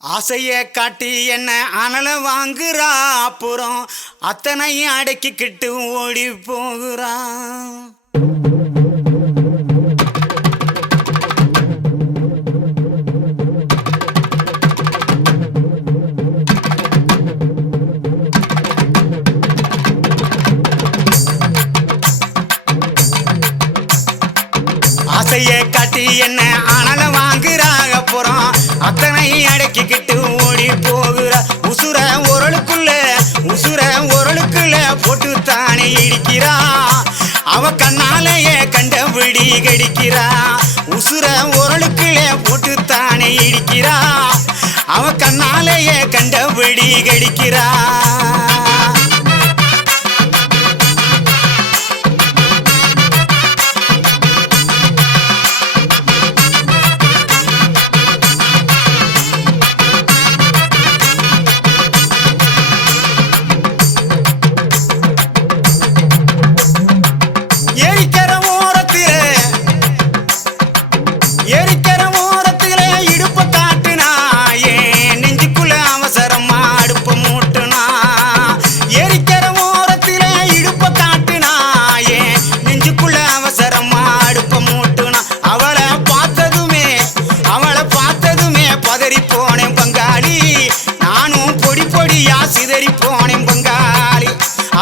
ஆசைய காட்டி என்ன அனல வாங்குறா, அப்புறம் அத்தனையும் அடக்கிக்கிட்டு ஓடி போகிறா. ஆசைய காட்டி என்ன அனல வாங்குறா, அப்புறம் அத்தனை அடக்கிக்கிட்டு ஓடி போகிறா. உசுர உரலுக்குள்ள போட்டு தானே இடிக்கிறா. அவ கண்ணாலேயே கண்டபடி கடிக்கிறா. உசுர உரலுக்குள்ள போட்டு தானே இடிக்கிறா. அவ கண்ணாலேயே கண்டபடி கடிக்கிறா. சிதறி போனேன் பங்காளி,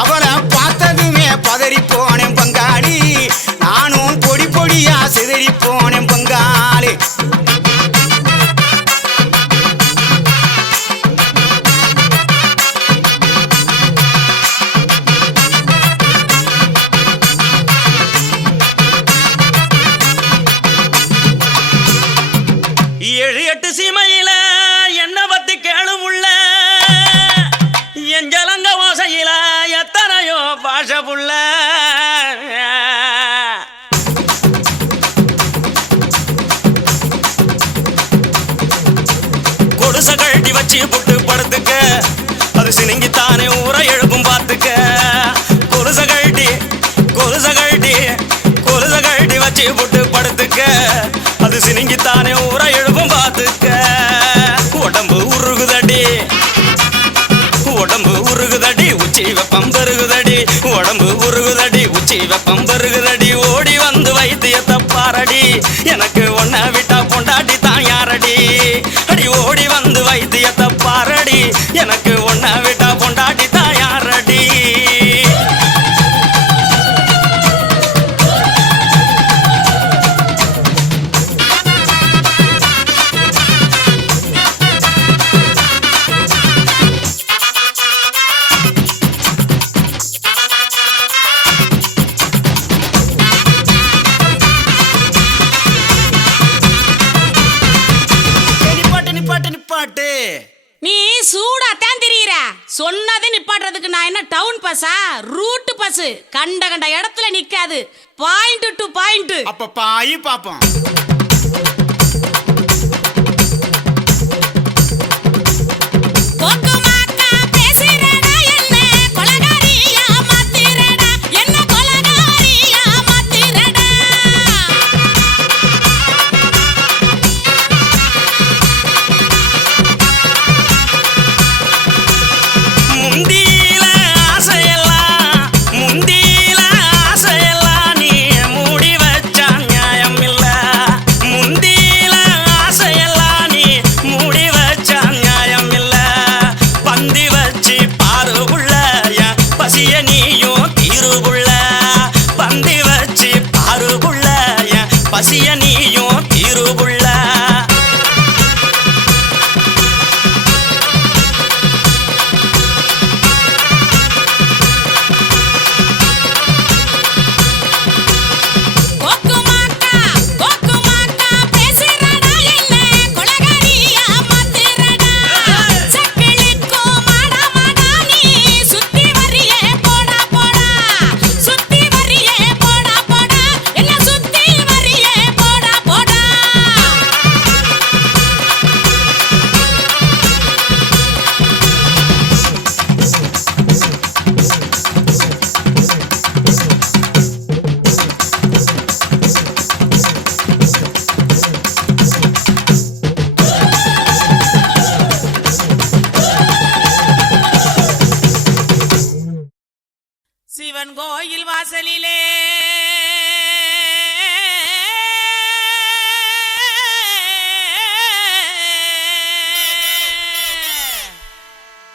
அவளை பார்த்ததுமே பதறி போனேன் பங்காளி. நானும் பொடி பொடியா சிதறி போனேன் பங்காளி. ஏழு எட்டு சீமையில என்ன பத்தி கேளும் உள்ள எஞ்சலங்க ஓசையில எத்தனையோ பாஷ புள்ள. கொடுச கழட்டி வச்சு புட்டு படுத்துக்க, அது சினிங்கித்தானே ஊரை எழுப்பும் பார்த்துக்க. கொலுச கழட்டி வச்சு புட்டு படுத்துக்க, அது சினிங்கித்தானே ஊரை எழுப்பும் பார்த்துக்க. உடம்பு உருகுதடி உச்சி வெப்பம் பெருகுதடி. உடம்பு உருகுதடி உச்சி வெப்பம் பெருகுதடி. ஓடி வந்து வைத்தியத்தை பாரடி, எனக்கு ஒன்ன விட்டா பொண்டாட்டி தான் யாரடி. அடி ஓடி வந்து வைத்தியத்தை பாரடி, எனக்கு ஒன்ன விட்டா பொண்டாட்டி தான் யாரடி. நீ சூடாத்தான் திரியிற. சொன்னது நிப்பாட்டுறதுக்கு நான் என்ன டவுன் பஸ்ஸா? Root bus. கண்ட இடத்துல நிக்காது. Point to point. அப்ப பாய் பாப்போம்.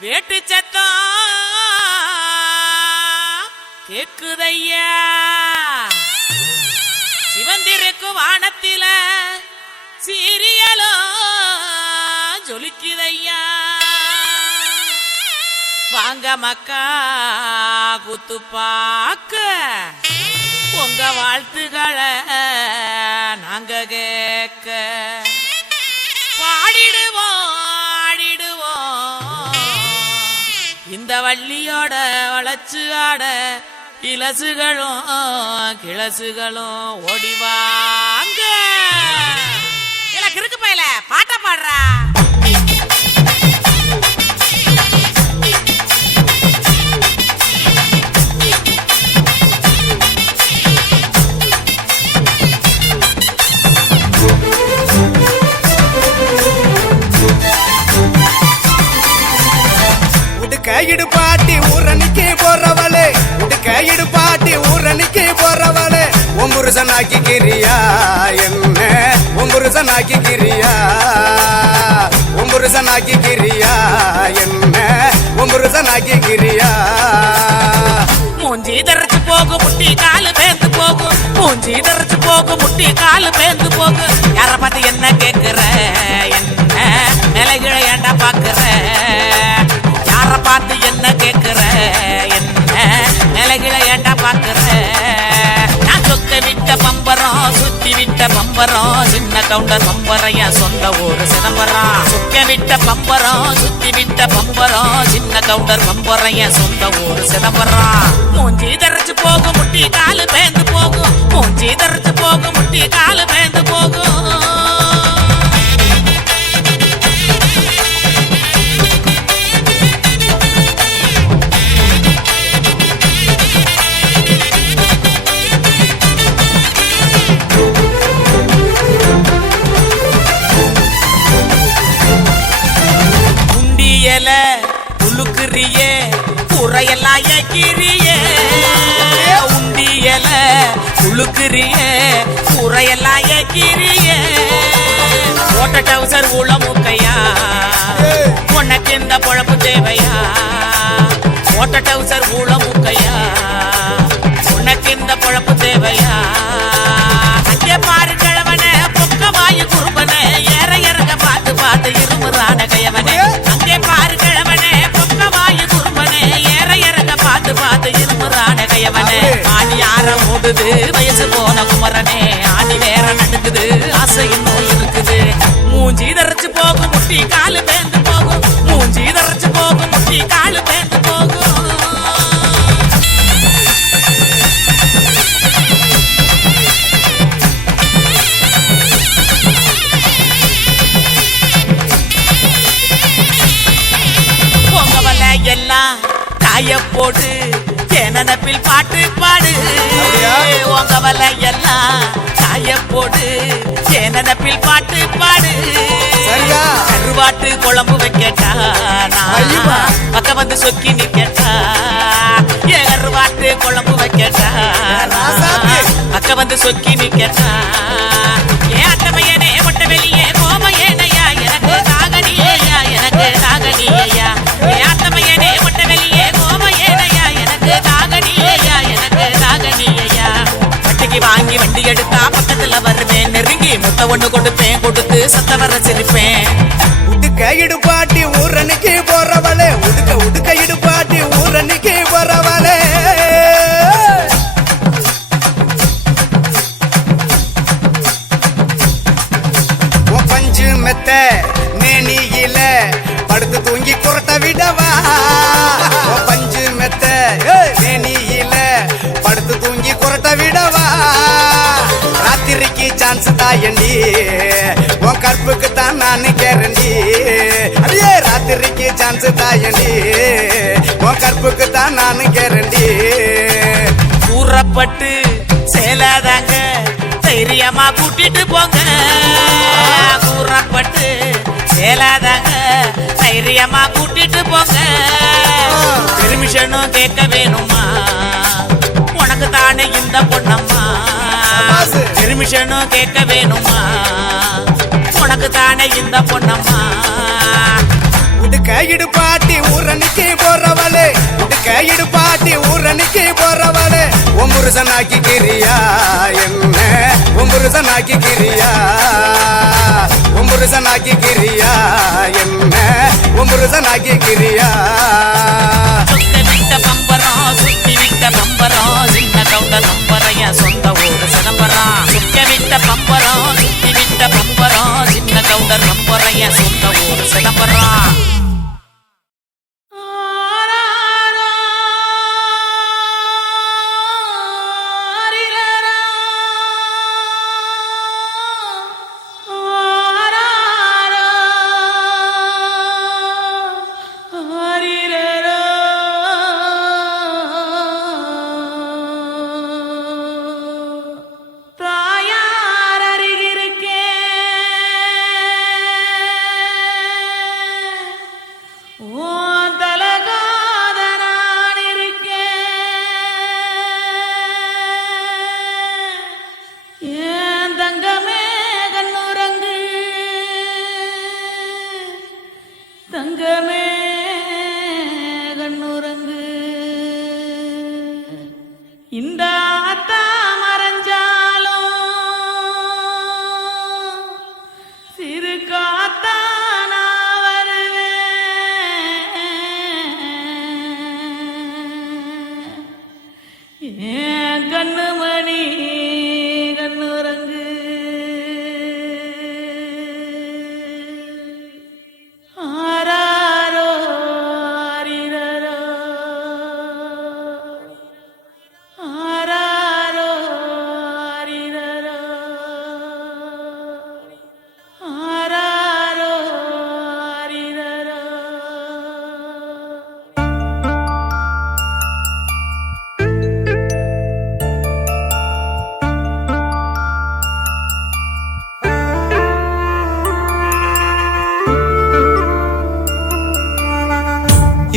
வேட்டு சத்தம் கேக்குதையா சிவந்திருக்கும் வானத்தில சீரியலோ ஜொலிக்குதையா வாங்க மக்கா குத்து பாக்க உங்க வாழ்த்துக்களை நாங்க கேட்க பாடிடுவோம் ஆடிடுவோம் இந்த வள்ளியோட வளச்சு ஆட இலசுகளும் கிளசுகளும் ஓடிவாங்க கிறுக்கு பையல பாட்ட பாடுறா கையிடு பாட்டி ஊரணிக்கு போறவளே கையிடு பாட்டி ஊரணிக்கு போறவளே ஒம்புருசனாக்கி கிரியா என்ன ஒம்புருசனாக்கி கிரியா ஒம்புருசனாக்கி கிரியா என்ன ஒம்புருசனாக்கி கிரியா மூஞ்சி தரைச்சு போகும் முட்டி காலு பேந்து போகும் மூஞ்சி தரைச்சு போகும் முட்டி காலு பேந்து போகும் யார பார்த்து என்ன கேக்குற என்ன நிலைகளை ஏண்டா பாக்குற யார பார்த்து என்ன கேக்குற என்ன நிலைகளை ஏண்டா பாக்குற நான் சொக்க விட்ட பம்பரம் சுத்தி விட்ட பம்பரம் சின்ன கவுண்டர் பம்பரைய சொந்த ஊரு சிதம்பரம் சொக்க விட்ட பம்பரம் சுத்தி விட்ட பம்பரம் சின்ன கவுண்டர் பம்பரைய சொந்த ஊரு சிதம்பரம் மூஞ்சி தரைச்சு போகும் முட்டி காலு பேந்து போகும் மூஞ்சி தரைச்சு போகும் முட்டி காலு பேந்து போகும் உளுக்குறியே குறையெல்லாம் ஏக்கிறியே உண்டியல உளுக்குறியே குறையெல்லாம் ஏக்கிறியே ஓட்ட டவுசர் உள்ள முக்கையா உனக்கு இந்த பொழப்பு தேவையா ஓட்ட டவுசர் உள்ள முக்கையா உனக்கு இந்த பொழப்பு தேவையா அங்கே பாரு கிழவன பொக்க வாயு குறும்பன ஏற இறங்க பார்த்து பார்த்து இருமுறான கையவனே அங்கே பாரு கிழவனே பொக்க வாயு குறும்பனே ஏற இறங்க பார்த்து பார்த்து இருமுறான கையவனே ஆணி யார ஓடுது வயசு போன குமரனே ஆணி வேற நடக்குது ஆசை இன்னும் இருக்குது மூஞ்சி தரைச்சு போகும் முட்டி காலு பேந்து போகும் மூஞ்சி தரைச்சு போகும் முட்டி காலு பேந்து போகும் எல்லாம் காய போடு நினப்பில் பாட்டு பாடு உங்க வலை எல்லாம் காய போடு நினப்பில் பாட்டு பாடு கருவாட்டு குழம்பு வைக்கட்டா பக்க வந்து சொக்கி நிக்கட்டா ஏ கருவாட்டு குழம்பு வைக்கட்டா பக்க வந்து சொக்கி நிக்கட்டா ஏ அட்டமையனே முட்டை வெளியே கோமையனையா எனக்கு தாகனியா எனக்கு தாகனியா ஏ அட்டமையனே முட்டை வெளியே கோமையனையா எனக்கு தாகனியா எனக்கு தாகனியா வட்டிக்கு வாங்கி வண்டி எடுத்தா பக்கத்துல வருவேன் நெருங்கி முட்டை ஒண்ணு கொடுப்பேன் கொடுத்து சத்த வர சிரிப்பேன் உடுக்க இடுபாட்டி ஊரணிக்கு போறவளே உடுக்க உடுக்க இடுபாட்டி ஊரணிக்கு போறவளே பஞ்சு மெத்த மேனியில படுத்து தூங்கி குரட்ட விடவா பஞ்சு மெத்த மேனியில படுத்து தூங்கி குரட்ட விடவா ராத்திரிக்கு சான்ஸ் தாயண்டி உன் கற்புக்கு தான் நான் கேரண்டி அடியே ராத்திரிக்கு சான்ஸ் தாயண்டி உன் கற்புக்கு தான் நான் கேரண்டி கூறப்பட்டு சேலாதாங்க தைரியமா கூட்டிட்டு போங்க கூறப்பட்டு சேலாதாங்க தைரியமா கூட்டிட்டு போங்க பெர்மிஷனும் கேட்க வேணுமா உனக்கு தானே இந்த பொண்ணம்மா பெர்மிஷனும் கேட்க வேணுமா உனக்கு தானே இந்த பொண்ணம்மா உடுக்க இடுப்பாட்டி ஊரணிக்கு போறவளே உடுக்க இடுப்பாட்டி ஊரணிக்கு போறவளே ஒம்புருசனாக்கி கிரியா என்ன ஒம்புருசனாக்கி கிரியா ஒம்புருசனாக்கி கிரியா என்ன ஒம்புருசனாக்கி கிரியா சுத்தி விட்ட பம்பரம் சுத்தி விட்ட பம்பரம் சின்ன கவுண்ட நம்பரைய சொந்த ஊரு சிதம்பரம் சுத்தி விட்ட பம்பரம் சுத்தி விட்ட பம்பரம் சின்ன கவுண்ட நம்பரைய சொந்த ஊரு சிதம்பரம் தங்கமே கண்ணுறங்கு இந்த ஆத்தா மறைஞ்சாலும் சிறு காத்தா நான் வருவேன் ஏன் கண்ணுமணி கண்ணுறங்கு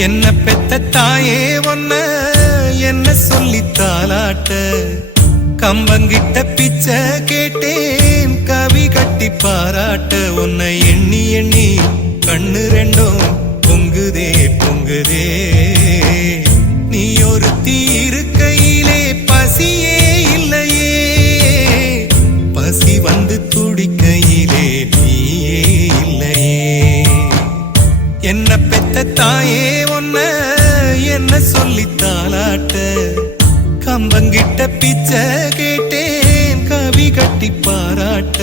என்ன பெத்த தாயே ஒன்ன என்ன சொல்லி தாலாட்ட கம்பங்கிட்ட பிச்சை கேட்டேன் கவி கட்டி பாராட்ட உன்னை எண்ணி எண்ணி கண்ணு ரெண்டும் பொங்குதே பொங்குதே நீ ஒரு தீருக்கையிலே பசியே இல்லையே பசி வந்து துடிக்கையிலே நீயே இல்லையே என்ன பெத்த தாயே ஒன்ன என்ன சொல்லி தாலாட்ட கம்பங்கிட்ட பிச்சை கேட்டேன் கவி கட்டி பாராட்ட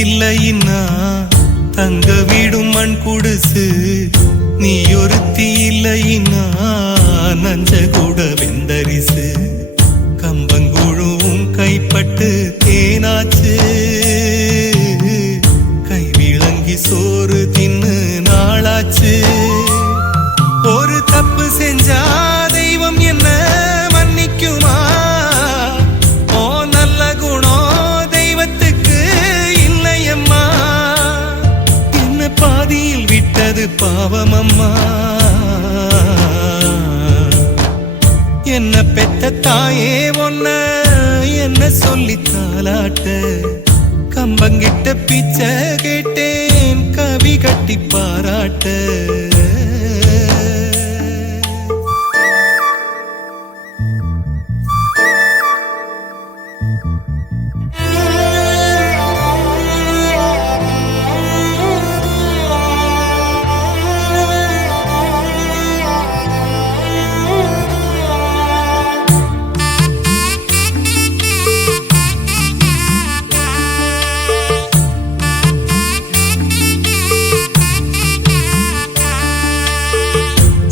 இல்லைன்னா தங்க வீடும் மண் குடிசு நீ ஒருத்தி இல்லைன்னா நஞ்ச கூட வெந்தரிசு கம்பங்குழுவும் கைப்பட்டு தேனாச்சு கை விளங்கி சோறு தின்னு நாளாச்சு ஒரு தப்பு செஞ்சா தெய்வம் என்ன மன்னிக்குமா ஓ நல்ல குணம் தெய்வத்துக்கு இல்லையம்மா என்ன பாதியில் விட்டது பாவமம்மா என்ன பெத்த தாயே ஒன்ன என்ன சொல்லி தாலாட்ட கம்பங்கிட்ட பிச்சை கேட்டேன் கவி கட்டி பாராட்ட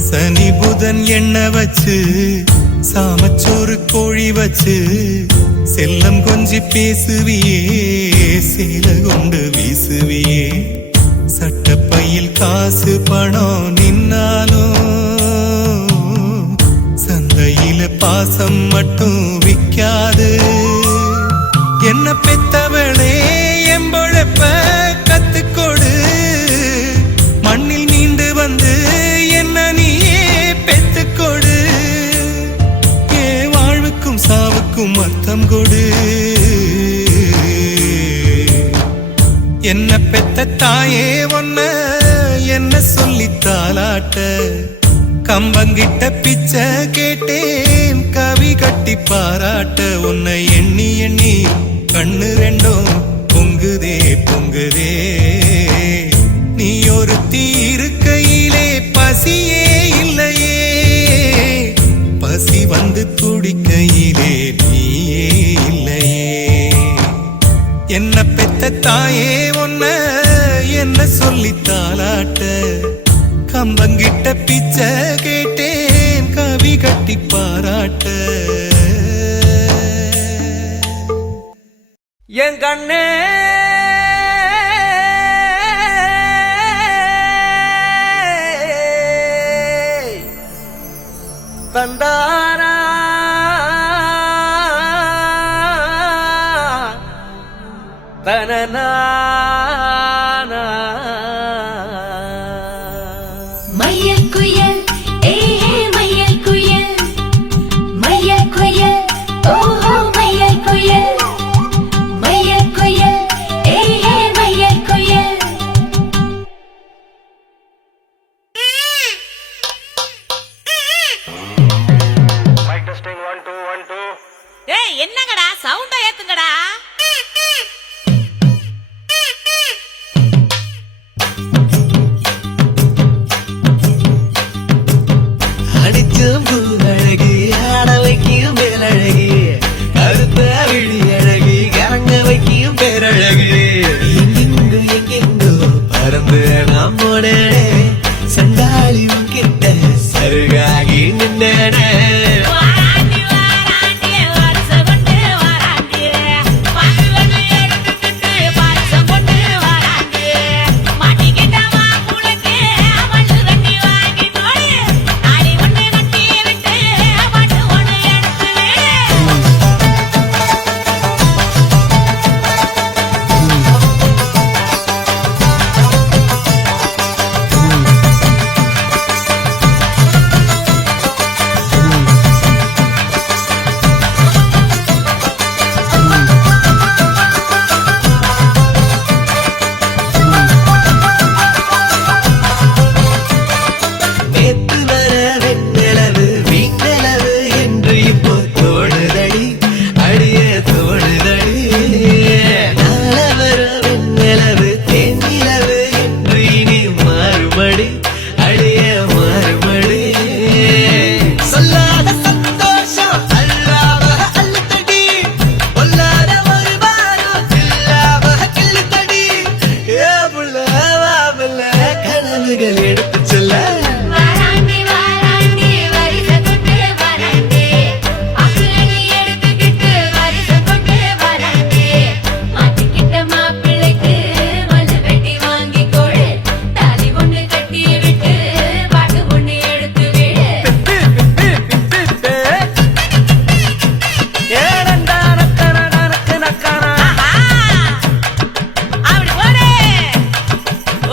சனி புதன் எண்ணெய் வச்சு சாமச்சோறு கோழி வச்சு செல்லம் கொஞ்சி பேசுவியே, சேல கொண்டு வீசுவியே, சட்டப்பையில் காசு பணம் நின்னாலும் சந்தையில பாசம் மட்டும் விக்காது. என்ன பெத்தவளே எம்பொழப்ப கத்துக்கொடு, மண்ணில் மீண்டு வந்து என்ன நீயே பெத்துக்கொடு, ஏ வாழ்வுக்கும் சாவுக்கும் அர்த்தம் கொடு. என்ன பெத்த தாயே ஒன்ன என்ன சொல்லி தாலாட்ட, கம்பங்கிட்ட பிச்சை கேட்டேன் கவி கட்டி பாராட்ட. உன்னை எண்ணி எண்ணி கண்ணு ரெண்டும் பொங்குதே பொங்குதே, நீ ஒரு தீருக்கையிலே பசியே இல்லையே, பசி வந்து துடிக்கையிலே நீயே இல்லையே. என்ன பெத்த தாயே ஒன்ன என்ன சொல்லி தாலாட்ட, கம்பங்கிட்ட பிச்சை கேட்டேன் கவி கட்டி பாராட்ட. என் கண்ணே தந்தாரா தனனா மையல் குயல் ஏஹே மையல் குயல், மையல் குயல் ஓஹோ மையல் குயல், மையல் குயல் ஏஹே மையல் குயல். ஏய் என்னங்கடா சவுண்ட ஏத்துங்கடா. அடிச்சும் பூதழகி ஆட வைக்கும் பேரழகி, கருத்த விழி அழகி கரங்க வைக்கும் பேரழகி. எங்கெங்கோ எங்கெங்கோ பறந்து நாம் போனேனே, சண்டாளி கிட்ட சருகாகி நின்னேனே. வாராண்டி வாராண்டி வருஷம் கொண்டு வாராண்டி, பருவனை எடுத்துக்கிட்டு பரிசம் கொண்டு வாராண்டி, மாட்டிக்கிட்ட மாப்புளுக்கு மண்ணு தண்ணி வாங்கி போடு, நாளை ஒண்ணு கட்டி விட்டு பாட்டு ஒண்ணு எடுத்து விடு. நேத்து வர வெண்ணிலவு வீட்டளவு என்று இப்போ தோணுதடி, அடிய தோணுதடி. நாள வர வெண்ணிலவு தேனிலவு என்று இனி மாறுபடி, அடிய மாறுபடி. சொல்லாத சந்தோஷம் அல்லாம அள்ளுத்தடி, பொல்லாத ஒரு வாரம் இல்லாம கிள்ளுத்தடி. ஏ புள்ள வா புள்ள கனவுகள் எடுத்து சொல்ல. வாராண்டி வாராண்டி வருஷம் கொண்டு வாராண்டி, அக்குலனி எடுத்துக்கிட்டு வருஷம் கொண்டு வாராண்டி, மாட்டிக்கிட்ட மாப்பிள்ளைக்கு மல்லு வெட்டி வாங்கி கொடு, தாலி ஒண்ணு கட்டி விட்டு பாட்டு ஒண்ணு எடுத்து விடு. ஆஹா அப்படி போடு.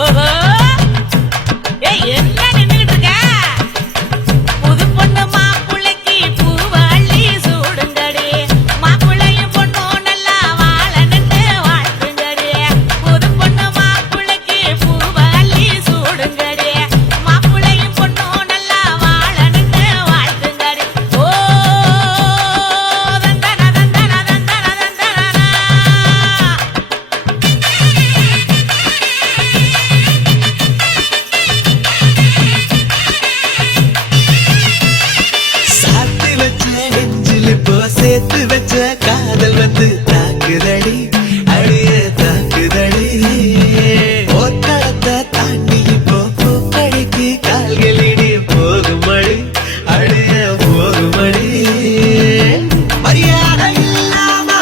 ஓஹோ ஏய் என்ன நின்னுகிட்டு இருக்க? புது பொண்ணு மாப்புள்ளைக்கு பூவள்ளி சூடுங்கடி, மாப்புள்ளையும் பொண்ணும் நல்லா வாழணுன்னு வாழ்த்துங்கடி, புது பொண்ணு மாப்புள்ளைக்கு பூவள்ளி சூடுங்கடி, மாப்புள்ளையும் பொண்ணும் நல்லா வாழணுன்னு வாழ்த்துங்கடி. ஓ தந்தன தந்தன தந்தன தந்தனா. சாத்தி வச்ச நெஞ்சில் இப்போ சேர்த்து வச்ச காதல் வந்து தாக்குதடி, அடிய தாக்குதடி. போர்க்களத்தை தாண்டி இப்போ பூக்கடைக்கு கால்களிடி போகுமடி, அடிய போகுமடி. மரியாதை இல்லாம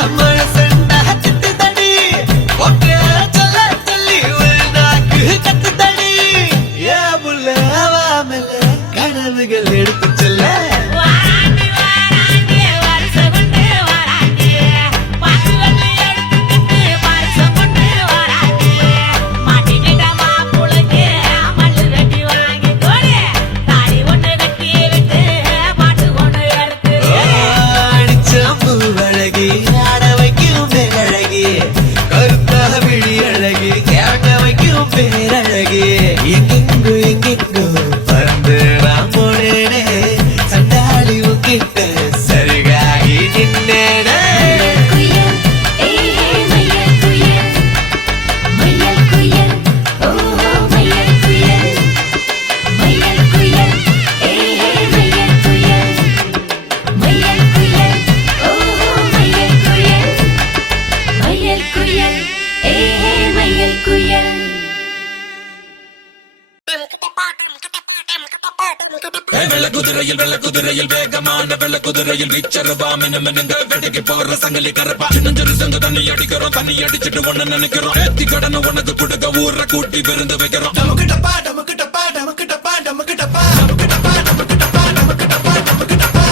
குதிரையில் வெள்ள குதிரையில் வேகமான வெள்ள குதிரையில் வீச்சரவா மினுங்க வெடிக்கு போற சங்கலி கரப்பா சின்னஞ்சிறு சங்க தண்ணி அடிக்கிறோம் தண்ணி அடிச்சிட்டு ஒண்ணு நினைக்கிறோம் ஏத்தி கடனை உனக்கு கொடுக்க ஊரை கூட்டி விருந்து வைக்கிறோம் டமக்கிட்டப்பா டமக்கிட்டப்பா டமக்கிட்டப்பா டமக்கிட்டப்பா டமக்கிட்டப்பா டமக்கிட்டப்பா டமக்கிட்டப்பா டமக்கிட்டப்பா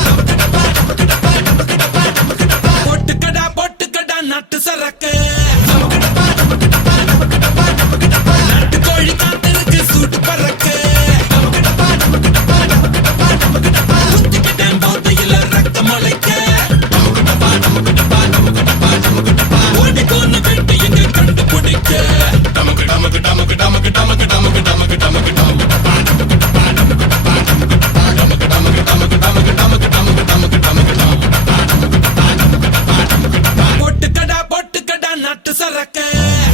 டமக்கிட்டப்பா டமக்கிட்டப்பா டமக்கிட்டப்பா பொட்டுக்கடா நட்டு சரக்கு டமக்கிட்டப்பா டமக்கிட்டப்பா டமக்கிட்டப்பா டமக்கிட்டப்பா நாட்டு கோழி காத்திருக்கு சூட்டு பறக்கு டமக்கிட்டப்பா டமக்கிட்டப்பா டமக்கிட்டப்பா டமக்கிட்டப்பா குத்திக்கிட்டேன் போதையில ரத்த முளைக்க டமக்கிட்டப்பா டமக்கிட்டப்பா டமக்கிட்டப்பா டமக்கிட்டப்பா ஓடி கொண்டு வெட்டி எங்க கண்டுபிடிக்க டமக்கு டமக்கு டமக்கு டமக்கு டமக்கு டமக்கு டமக்கு டமக்கு டமக்கிட்டப்பா டமக்கிட்டப்பா டமக்கிட்டப்பா டமக்கிட்டப்பா டமக்கு டமக்கு டமக்கு டமக்கு டமக்கு டமக்கு டமக்கு டமக்கு டமக்கிட்டப்பா டமக்கிட்டப்பா டமக்கிட்டப்பா டமக்கிட்டப்பா பொட்டுக்கடா நட்டு சரக்கு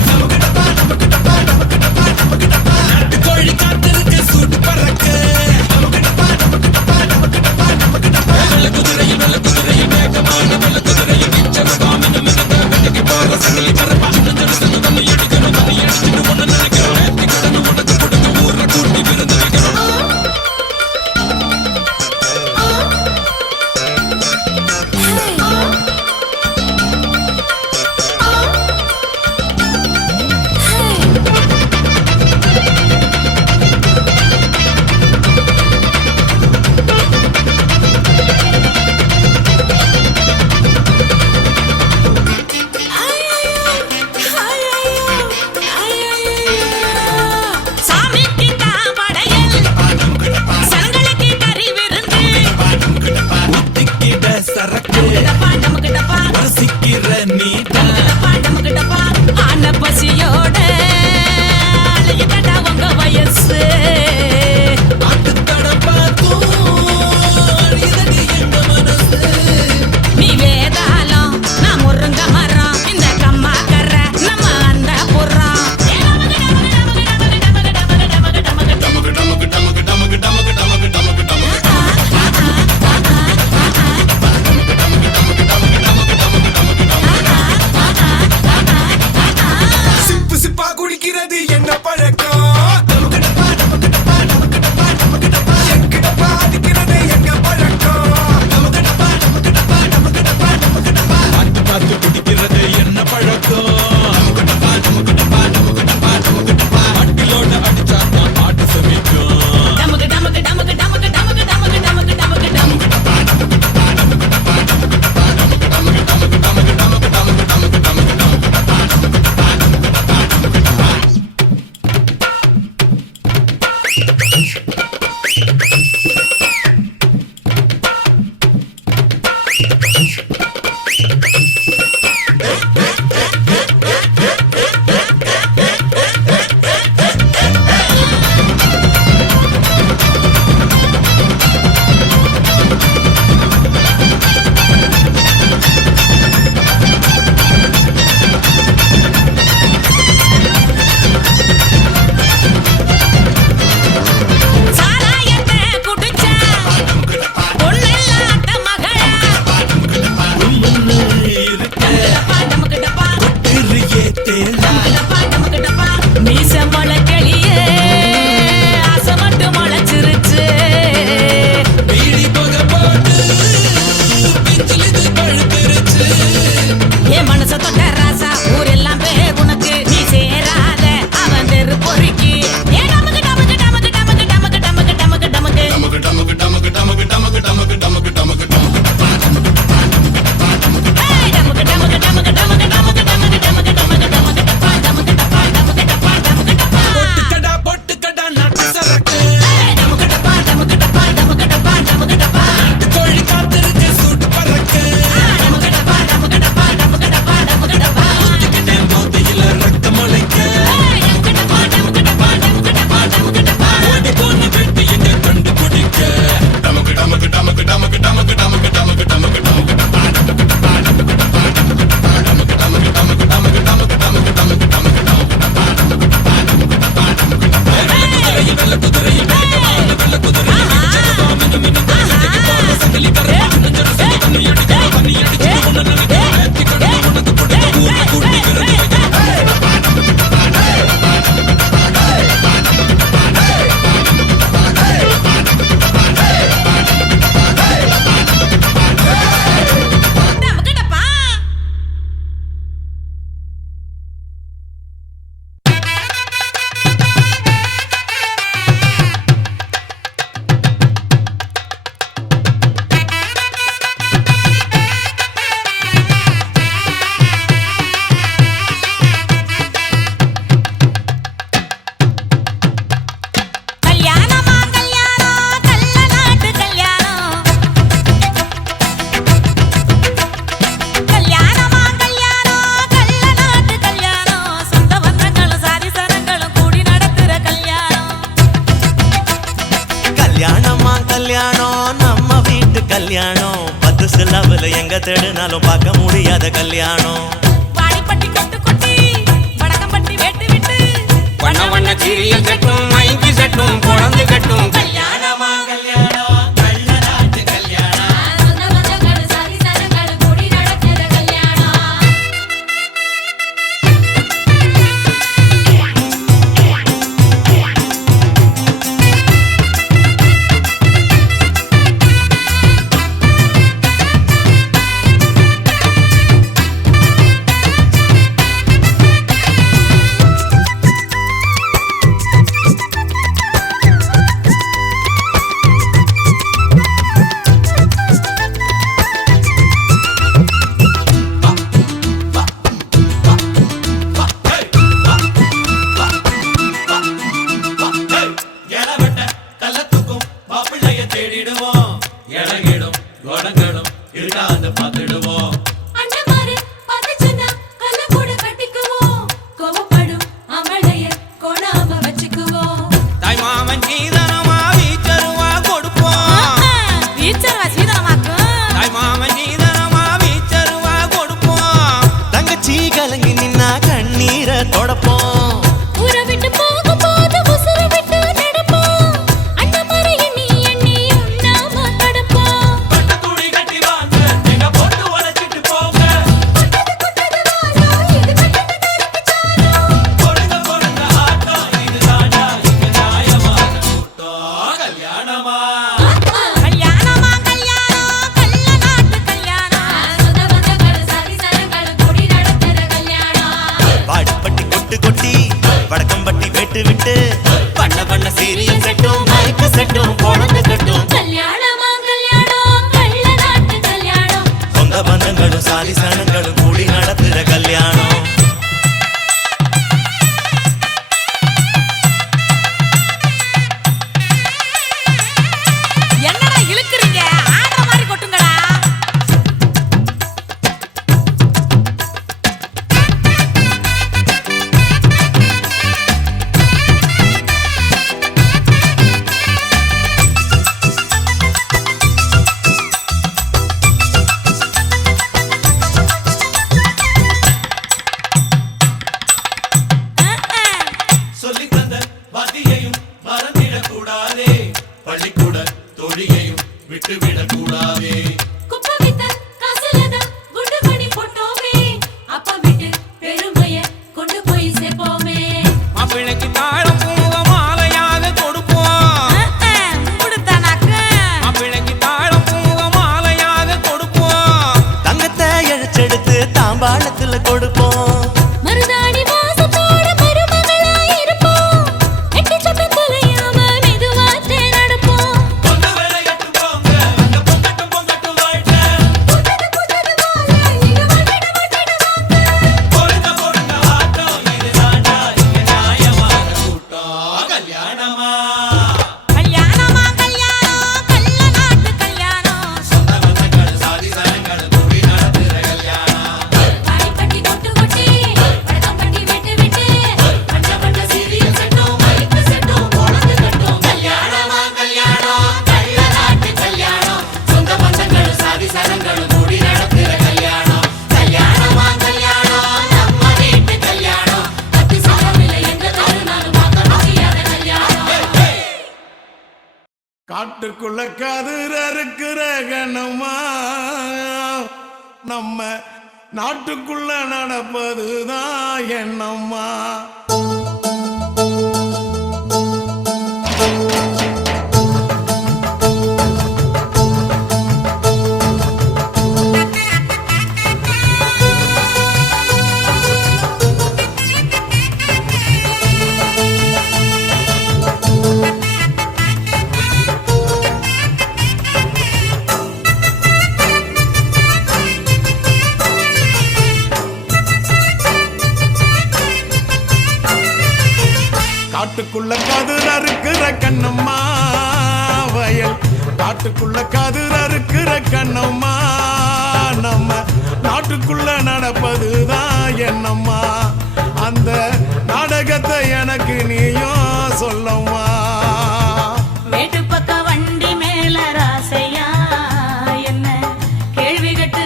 டமக்கிட்டப்பா டமக்கிட்டப்பா டமக்கிட்டப்பா டமக்கிட்டப்பா நாட்டு கோழி காத்திருக்கு சூட்டு பறக்கு டமக்கிட்டப்பா டமக்கிட்டப்பா டமக்கிட்டப்பா டமக்கிட்டப்பா வெள்ள குதிரையில் வேகமான வெள்ள குதிரையில் வீச்சரவா மினுங்க வெடிக்கு போற சங்கலி கரப்பா சின்னஞ்சிறு சங்க தண்ணி அடிக்கிறோம் தண்ணி அடிச்சிட்டு ஒண்ணு நினைக்கிறோம் ஏத்தி கடனை உனக்கு கொடுக்க ஊரை கூட்டி விருந்து வைக்கிறோம் சாமிக்கு தான் படையல் சங்கலுக்கு கறி விருந்து ஊத்திக்கிட சரக்கு டப்பா டமக்கு டப்பா ரசிக்கிற நீட டப்பா டமக்கு டப்பா ஆன பசியோட அலையுதடா உங்க வயசு ஆட்டுத்தடப்பா தூரிதடி எங்க மனசு நீ வேதாளம் நான் முருங்க மரம் இந்த கம்மா கர நம்ம அந்த புறம் டமக்கு டமக்கு டமக்கு டமக்கு டமக்கு டமக்கு டமக்கு டமக்கு டமக்கு எங்க தேடினாலும் பார்க்க முடியாத கல்யாணம். வாடிப்பட்டி கொட்டு கொட்டி வடக்கம்பட்டி வெட்டு விட்டு வண்ண வண்ண சீரியல் கட்டும் மைக்கு சட்டும் குழந்தை கட்டும் கல்யாணமா கல்யாணம் கள்ள நாட்டு கல்யாணம். சொந்த பந்தங்கள் சாதி சனங்கள் கூடி நடக்கிற கல்யாணம். எலவெட்ட கள்ளத்துக்கும் மாப்பிள்ளைய தேடிடுவோம். இளகிடும் கோடங்களும் இருக்காது பார்த்துடுவோம். அண்டமாரு பதச்சனா கல்ல கூட கட்டிக்குவோம். கோவப்படும் அமளைய கொடாம வச்சுக்குவோம். தாய் மாமன் சீதனமா வீச்சருவா கொடுப்போம். வீச்சர்வா சீதனமாக்கும் தாய் மாமன் சீதனமா வீச்சருவா கொடுப்போம். தங்கச்சி கலங்கி நின்னா கண்ணீரை தொடப்போம். ஊரை விட்டு போகும்போது உசுரை விட்டு நடப்போம். அண்டமாரு எண்ணி எண்ணி உண்ணாம கடப்போம். பட்டு துணி கட்டி வாங்க எங்க போட்டு உழைச்சிட்டு போங்க. பொறுங்க பொறுங்க ஆட்டம் இதுதானா இங்க நியாயமான கூட்டம். கல்யாணமா கல்யாணமா கல்யாணம் கள்ள நாட்டு கல்யாணம். சொந்த பந்தங்கள் சாதி சனங்கள் கூடி நடக்கிற கல்யாணம். வாடிப்பட்டி கொட்டு கொட்டி வடக்கம்பட்டி வெட்டு விட்டு பண்ண பண்ண சீரியல் செட்டும் மைக்கு செட்டும் குழந்தை கட்டும் கல்யாணமா கல்யாணம் கள்ள நாட்டு கல்யாணம். சொந்த பந்தங்களும் சாதி சனங்களும் கூடி நடத்துற கல்யாணம். என்னடா இழுக்குறீங்க ஆடுற மாதிரி கொட்டுங்கடா. சொல்லித் தந்த வாத்தியையும் மறந்திடக் கூடாதே. பள்ளிக்கூட தோழியையும் விட்டுவிடக் கூடாதே. குப்பை வித்த காசுலதான் குண்டு மணி போட்டோமே. அப்பா விட்டு பெருமைய கொண்டு போய் சேர்ப்போமே. மாப்பிள்ளைக்கு தாழம் பூவ மாலையாக கொடுப்போம். கொடுத்தானாக்கு மாப்பிள்ளைக்கு தாழம் பூவ மாலையாக கொடுப்போம். தங்கத்தை இழைச்செடுத்து தாம்பாளத்துல கொடுப்போம். மருதாணி வாசத்தோட மருமகளா இருப்போம். எட்டு சத்தம் தொலையாம மெதுவாத்தே நடப்போம். பொண்ணு வேலையட்டு போங்க அங்க பொங்கட்டும் பொங்கட்டும் வாழ்க்கை. பொறுங்க பொறுங்க ஆட்டம் இதுதானா இங்க நியாயமான கூட்டம். கல்யாணமா கல்யாணமா கல்யாணம் கள்ள நாட்டு கல்யாணம். சொந்த பந்தங்கள் சாதி சனங்கள் கூடி நடத்துற கல்யாணம். வாடிப்பட்டி கொட்டு கொட்டி வடக்கம்பட்டி வெட்டு விட்டு பண்ண பண்ண சீரியல் செட்டும் மைக்கு செட்டும் குழந்தை கட்டும். கல்யாணமா கல்யாணம் கள்ள நாட்டு கல்யாணம். சொந்த பந்தங்கள் சாதி சனங்கள் கூடி நடத்துற கல்யாணம். கல்யாணமா கல்யாணம் நம்ம வீட்டு கல்யாணம். பத்து சாமியில எங்க தருணாலும் பார்க்க முடியாத கல்யாணம். காட்டுக்குள்ள கதிர இருக்கிற கணமா நம்ம நாட்டுக்குள்ள நடப்பதுதான் என்னம்மா. காட்டுக்குள்ள கதிர இருக்கிற கண்ணம்மா வயல். காட்டுக்குள்ள கதிர இருக்கிற கண்ணம்மா நம்ம நாட்டுக்குள்ள நடப்பதுதான் என்னம்மா. அந்த நாடகத்தை எனக்கு நீயும் சொல்லம்மா. வேட்டு பக்க வண்டி மேல ராசையா என்ன கேள்வி கட்டு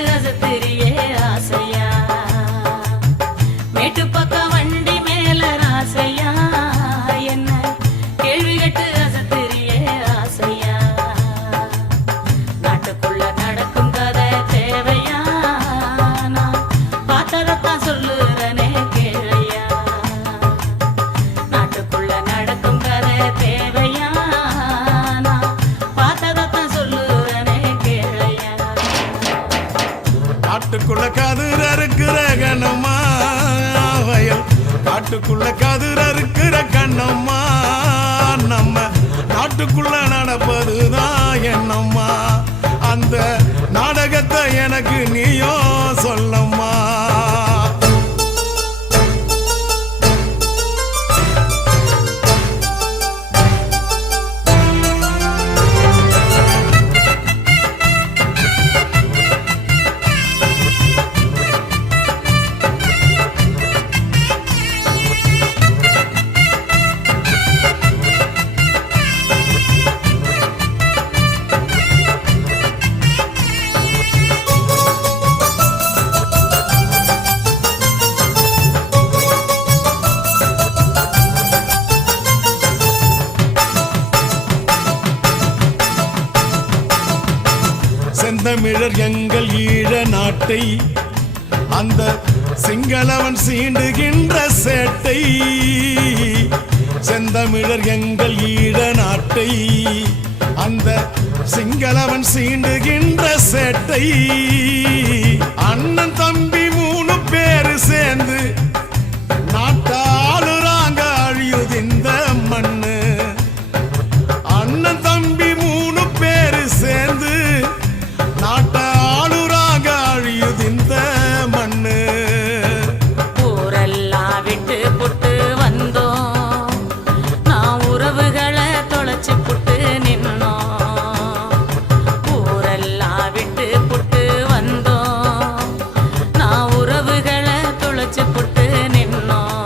கதிர் அறுக்கிற கண்ணம்மா வயல் காட்டுக்குள்ள கதிர் அறுக்கிற கண்ணம்மா நம்ம நாட்டுக்குள்ள நடப்பதுதான் என்னம்மா அந்த நாடகத்தை எனக்கு நீயோ சொல்லம்மா செந்தமிழர் எங்கள் ஈழ நாட்டை அந்த சிங்களவன் சீண்டுகின்ற சேட்டை செந்தமிழர் எங்கள் ஈழ நாட்டை அந்த சிங்களவன் சீண்டுகின்ற சேட்டை அண்ணன் தம்பி 3 பேரு சேர்ந்து நாட்டாளுறாங்க அழியுது இந்த மண்ணு அண்ணன் தம்பி 3 பேரு சேர்ந்து நாட்டாளுறாக அழியுது இந்த மண்ணு ஊரெல்லாம் விட்டு புட்டு வந்தோம் நான் உறவுகளை தொலைச்சு புட்டு நின்னோம் ஊரெல்லாம் விட்டு புட்டு வந்தோம் நான் உறவுகளை தொலைச்சு புட்டு நின்னோம்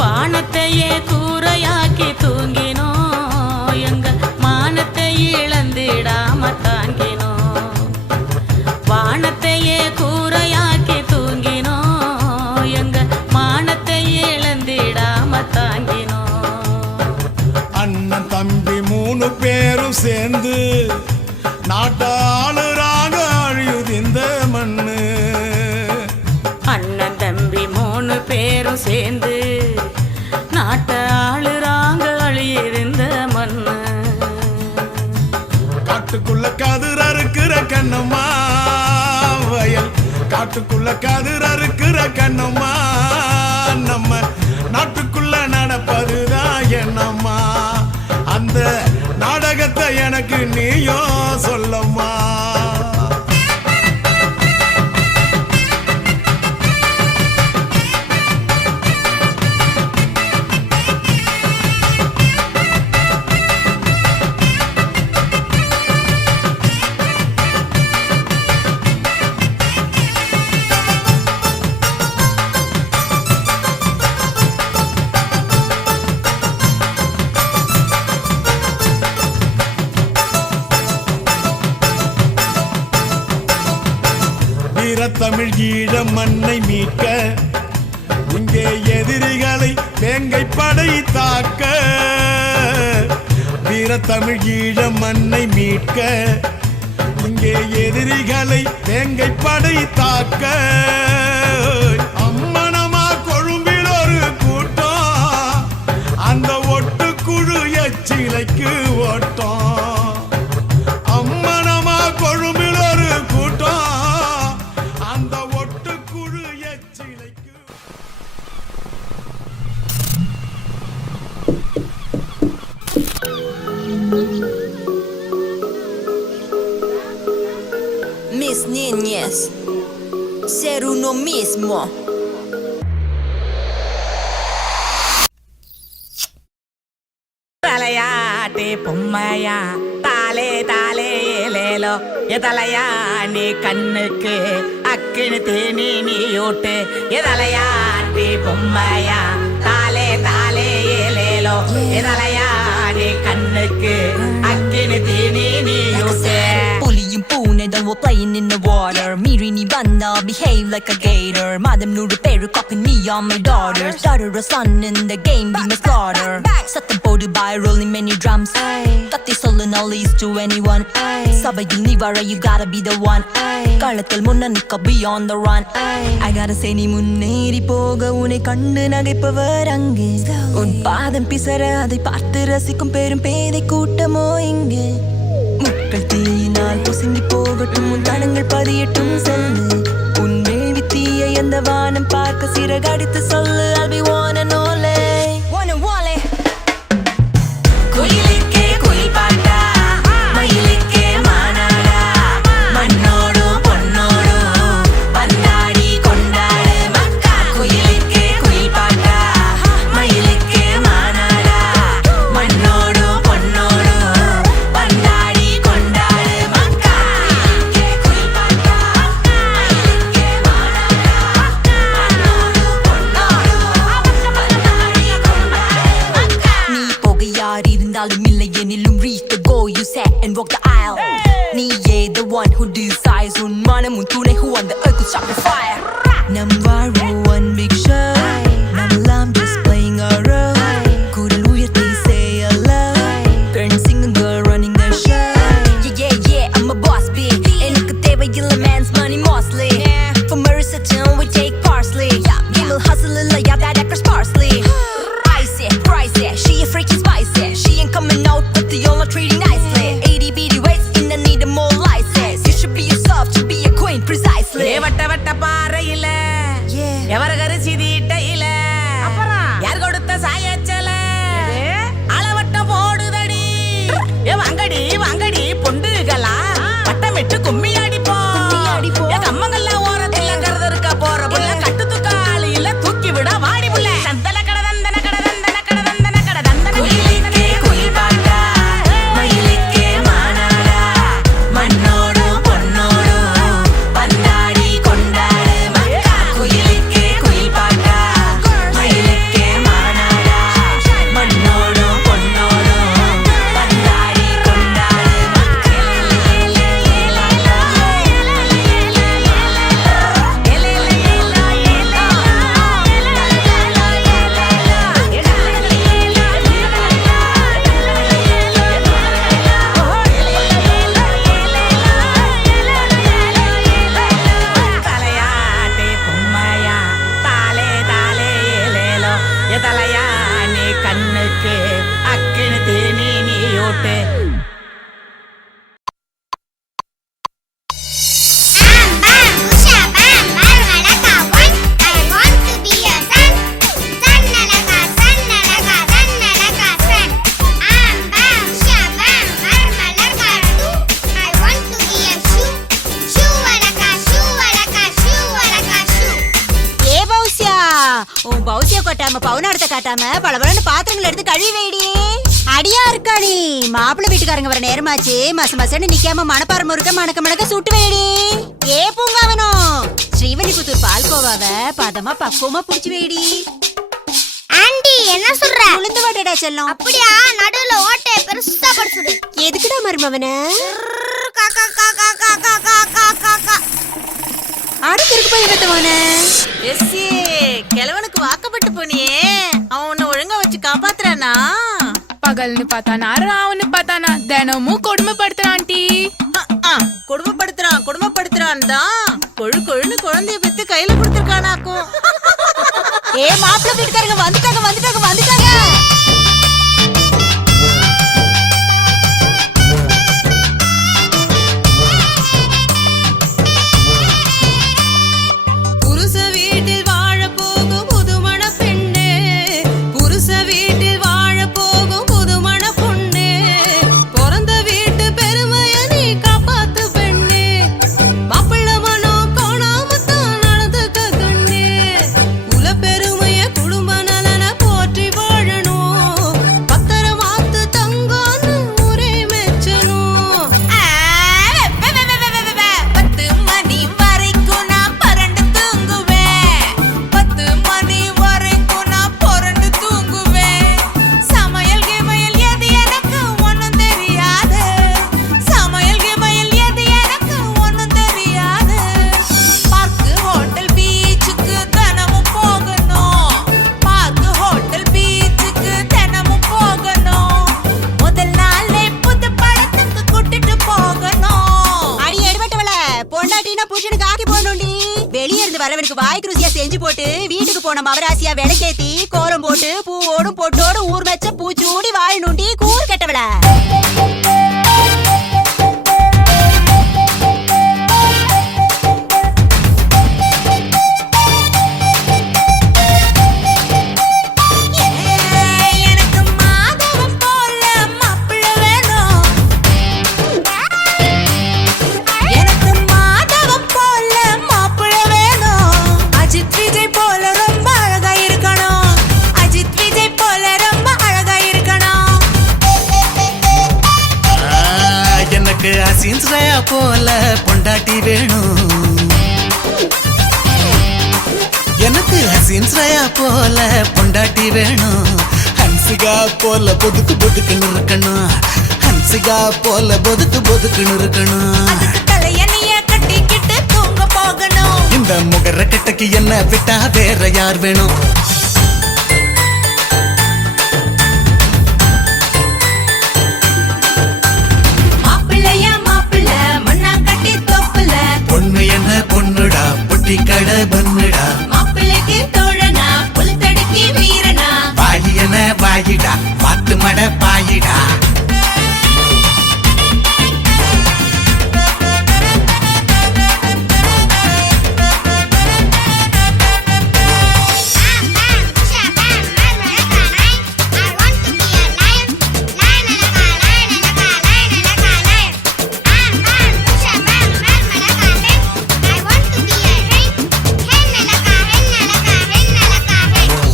வானத்தையே கூரையாக்கி தூங்கினோம் எங்க மானத்தை இழந்திடாம தாங்கினோம் வானத்தையே கூரையாக்கி தூங்கினோம் எங்க மானத்தை இழந்திடாம தாங்கினோம் அண்ணன் தம்பி 3 பேரும் சேர்ந்து நாட்டாளுறாக அழியுது இந்த மண்ணு அண்ணன் தம்பி 3 பேரும் சேர்ந்து நாட்டை ஆளுறாங்க அழியிருந்த மண்ணு காட்டுக்குள்ள கதிர் அறுக்கிற கண்ணம்மா வயல் காட்டுக்குள்ள கதிர் அறுக்கிற கண்ணம்மா நம்ம நாட்டுக்குள்ள நடப்பதுதான் என்னம்மா அந்த நாடகத்தை எனக்கு நீயோ சொல்லம்மா தமிழ் ஈழ மண்ணை மீட்க இங்கே எதிரிகளை வேங்கை படை தாக்க வீர தமிழ் ஈழ மண்ணை மீட்க இங்கே எதிரிகளை வேங்கை படை தாக்க அம்மனமா கொழும்பில் ஒரு கூட்டம் அந்த ஒட்டுக்குழு எச்சிலைக்கு ஓட்டம் அம்மனமா கொழும்பில் ஒரு கூட்டம் அந்த ஒட்டுக்குழு எச்சிலைக்கு Mis niñas, ser uno mismo. தலையாட்டி பொம்மையா தாலே தாலே ஏலேலோ எதலையா நீ கண்ணுக்கு அக்கினு தேனி நீ ஓட்டு எதலையாட்டி பொம்மையா தாலே தாலே ஏலேலோ எதலையா நீ கண்ணுக்கு அக்கினு தேனி நீ ஓட்டு Bullying pune that we're playing in the water Mirini banna behave like a gator Madam Nuru Peru copy me on my daughter Started a son in the game be my slaughter Set them போடு by rolling many drums கத்தி சொல்லு no least to anyone சபையில் நீ வர you gotta be the one களத்தில் முன்ன நிக்க be on the run I gotta say நீ முன்னேறி போக உன்னை கண்டு நகைப்பவர் அங்கே உன் பாதம் பிசற அதை பார்த்து ரசிக்கும் பெரும் பேதை கூட்டமோ இங்கே முட்கள் தீயினால் பொசுங்கி போகட்டும் உன் தடங்கள் பதியட்டும் செல்லு உன் பார்க்க சிறகடித்து சொல்லு I'll be one and only குயிலுக்கே குயில் பாட்டா மயிலுக்கே மானாடா மண்ணோடும் பொன்னோடும் பந்தாடி கொண்டாடு மக்கா குயிலுக்கே குயில் பாட்டா மயிலுக்கே மானாடா மண்ணோடும் பொன்னோடும் பந்தாடி கொண்டாடு மக்கா குயிலுக்கே குயில் பாட்டா மயிலுக்கே மானாடா மண்ணோடும் பொன்னோடும் பந்தாடி கொண்டாடு மக்கா நீ போக யார் இருந்தாலும் இல்லை எனிலும் reach the goal you set and walk the aisle நீயே the one who decides உன் மனம் உன் துணை who on the earth could stop the fire நம் வாழ்வு one big show நம்மெல்லாம் just playing a role குரல் உயர்த்தி say hello turn singing girl running the show yeah I'm a boss bitch எனக்கு தேவையில்லை man's money mostly for Marissa Town we take parsley Gimel hustle இல்ல yeah that actors parsley Pricey, she a freaky spicy. She ain't coming out, but the all are treating nicely. 80 bitty waist, in the need of more license. You should be yourself to be a queen, precisely. வட்ட வட்ட பாறையில எவர் கரிசி தீட்டையில யார் கொடுத்த சாயச்சல அளவட்ட போடுதடி வாங்கடி வாங்கடி பொண்டுகளா வட்டமிட்டு கும்மி அடிப்போம் கம்மங்கல்ல ஓரத்துல கருது இருக்க போற புள்ள கட்டு தூக்காளி இல்ல தூக்கி விட வாடி புள்ள சந்தன கடதந்தன கடதந்தன கடதந்தன கடதந்தன குயிலுக்கே குயில் பாட்டா மயிலுக்கே மானாடா மண்ணோடும் பொன்னோடும் பந்தாடி கொண்டாடு மக்கா குயிலுக்கே குயில் பாட்டா மயிலுக்கே மானாடா மண்ணோடும் பொன்னோடும் பந்தாடி கொண்டாடு மக்கா தலையாட்டே பொம்மையா தாலே தாலே ஏலேலோ எதலையா நீ கண்ணுக்கு அக்கினு தேனி நீ ஓட்டு உன் பௌசிய கொட்டாம பவுனாடத்தை காட்டாம பளபளன்னு பாத்திரங்கள் எடுத்து கழுவி வைடி அடியா இருக்கா நீ மாப்பிள்ளை வீட்டுக்காரங்க வர நேரமாச்சு மச மசன்னு நிக்காம மணப்பாறை முறுக்க மணக்க மணக்க சுட்டு வைடி ஏ பூங்காவனும் ஸ்ரீவல்லிபுத்தூர் பால்கோவாவ பதமா பக்குவமா புடிச்சு வைடி ஆண்டி என்ன சொல்ற உளுந்து வாட்டடா செல்லம் அப்படியா நடுவுல ஓட்டை பெருசா படுத்துடு எதுக்குடா மருமவன காக்கா காக்கா காக்கா காக்கா காக்கா அடுத்து இருக்கு போய் எடுத்தவன எஸ்ஸே கிழவனுக்கு வாக்கப்பட்டு போனியே அவன் உன்னை ஒழுங்கா வச்சு காப்பாத்துறானா பகல்னு பார்த்தானா ராவுன்னு பார்த்தானா தினமும் கொடுமைப்படுத்துறான் ஆண்டி கொடுமைப்படுத்துறான் தான் கொழு கொழுன்னு குழந்தைய பெத்து கையில கொடுத்துருக்கானாக்கும் ஏ மாப்பிள்ளை வீட்டுக்காரங்க வந்துட்டாங்க புருஷ வீட்டில் வாழ போகும் புதுமண பெண்ணே புருஷ வீட்டில் வாழ போகும் புதுமண பொண்ணே பிறந்த வீட்டு பெருமைய நீ காப்பாத்து பெண்ணே மாப்பிள்ள மனம் காணாமத்தான் நடந்துக்க கண்ணே குல பெருமைய குடும்ப நலன போற்றி வாழணும் பத்திரமாத்து தங்கன்னு ஊரே மெச்சணும் 10 மணி வரைக்கும் நான் பரண்டு தூங்குவேன் 10 மணி வரைக்கும் நான் புரண்டு தூங்குவேன் சமையல் கிமையல் எது எனக்கு ஒண்ணும் தெரியாது சமையல் கிமையல் எது எனக்கு ஒண்ணும் தெரியாது பார்க்கு ஹோட்டல் பீச்சுக்கு தினமும் போகணும் பார்க்கு ஹோட்டல் பீச்சுக்கு தினமும் போகணும் முதல் நாளே புது படத்துக்கு கூட்டிட்டு போகணும் அடி எடுபட்டவள பொண்டாட்டினா புருஷனுக்கு ஆக்கி போடணும்டி வெளியே இருந்து வரவனுக்கு வாய்க்கு ருசியா செஞ்சு போட்டு வீட்டுக்கு போன மவராசியா விளக்கேத்தி கோலம் போட்டு பூவோடும் பொட்டோடும் ஊர் வச்ச பூச்சூடி வாழணும்டி கூறு கெட்டவள போல பொண்டாட்டி வேணும், எனக்கு ஹசீன் ஸ்ரயா போல பொண்டாட்டி வேணும். ஹன்சிகா போல பொதுக்கு பொதுக்குன்னு இருக்கணும், ஹன்சிகா போல பொதுக்கு பொதுக்குன்னு இருக்கணும். தலையணிய கட்டிக்கிட்டு தூங்க போகணும். இந்த முகர கிட்டக்கு என்ன விட்டா வேற யார் வேணும்? மாப்பிள்ளைய மாப்பிள்ள மண்ணா கட்டி தோப்புல, பொண்ணு என்ன பொண்ணுடா பொட்டி கடை பண்ணுடா, மாப்பிள்ளைக்கு தோழனா புல் தடுக்கி வீரனா, வாயி என்ன வாயிடா பாத்து மட பாயிடா.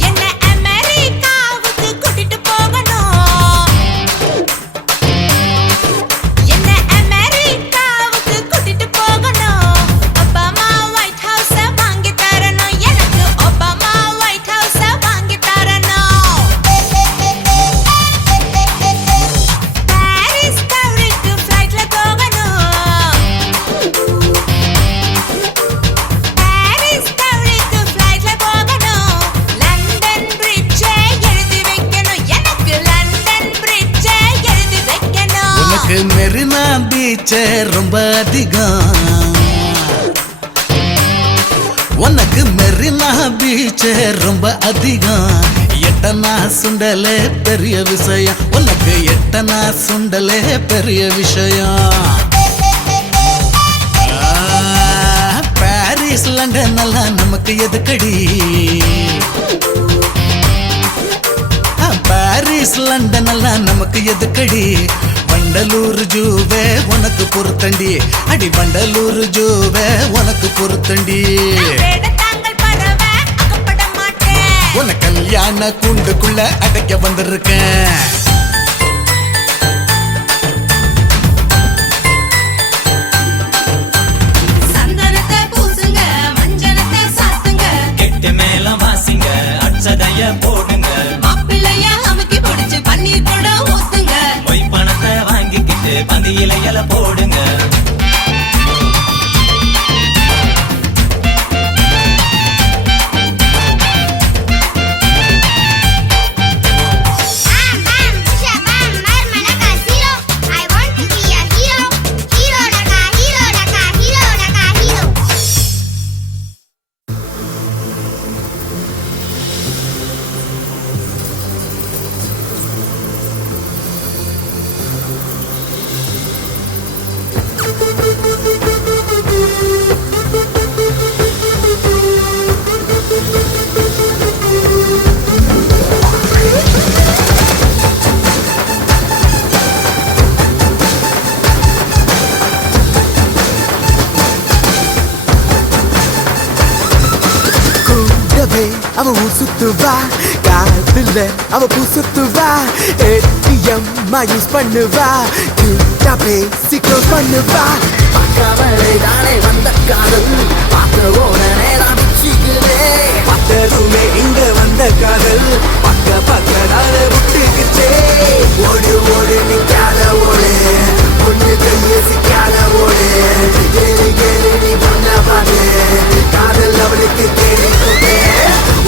என்ன அமெரிக்காவுக்கு கூட்டிட்டு போகணும், என்ன அமெரிக்காவுக்கு கூட்டிட்டு போகணும். ஒபாமா ஒயிட் ஹவுஸ வாங்கி தரணும், எனக்கு ஒபாமா ஒயிட் ஹவுஸ வாங்கி தரணும். பாரிஸ் டவருக்கு ஃப்ளைட்ல போகணும், பாரிஸ் டவருக்கு ஃப்ளைட்ல போகணும். லண்டன் பிரிட்ஜை எழுதி வைக்கணும், எனக்கு லண்டன் பிரிட்ஜை எழுதி வைக்கணும். உனக்கு மெரினா பீச் ரொம்ப அதிகம், உனக்கு மெரினா பீச் ரொம்ப அதிகம். எட்டனா சுண்டலே பெரிய விஷயம், உனக்கு எட்டனா சுண்டலே பெரிய விஷயம். பாரிஸ் லண்டன் எல்லாம் நமக்கு எதுக்கடி, பாரிஸ் லண்டன் எல்லாம் நமக்கு எதுக்கடி. வண்டலூர் ஜூவே உனக்கு பொருத்தண்டி, அடி வண்டலூர் ஜூவே உனக்கு பொருத்தண்டி. வேடத்தாங்கல் பறவை அகப்பட மாட்டேன், உன கல்யாண கூண்டுக்குள்ள அடைக்க வந்திருக்கேன். சந்தனத்தை பூசுங்க மஞ்சனத்தை சாத்துங்க, கெட்டு மேலம் வாசிங்க அச்சதைய போடுங்க, மாப்பிள்ளைய அமுக்கி பிடிச்சு பன்னீர் கூட ஊத்துங்க. பொய் பணத்தை வாங்கிக்கிட்டு பந்தியில இலை போடுங்க. அவ ஊர் சுத்துவா, காதுல அவ பூ சுத்துவா, ATM யூஸ் பண்ணுவா, கிட்ட பேசி க்ளோஸ் பண்ணுவா. பார்க்காமலே தானே வந்த காதல், பார்த்த உடனே தான் பிச்சுக்குதே. பார்த்ததுமே இங்க வந்த காதல், பக்க தானே விட்டுக்குச்சே. ஓடு ஓடு நிக்காத ஓடு, பொண்ணு கையை சிக்காத ஓடு, கேளு கேளு நீ பண்ண பாடு, காதல் அவளுக்கு கேள்வி கூட்டே.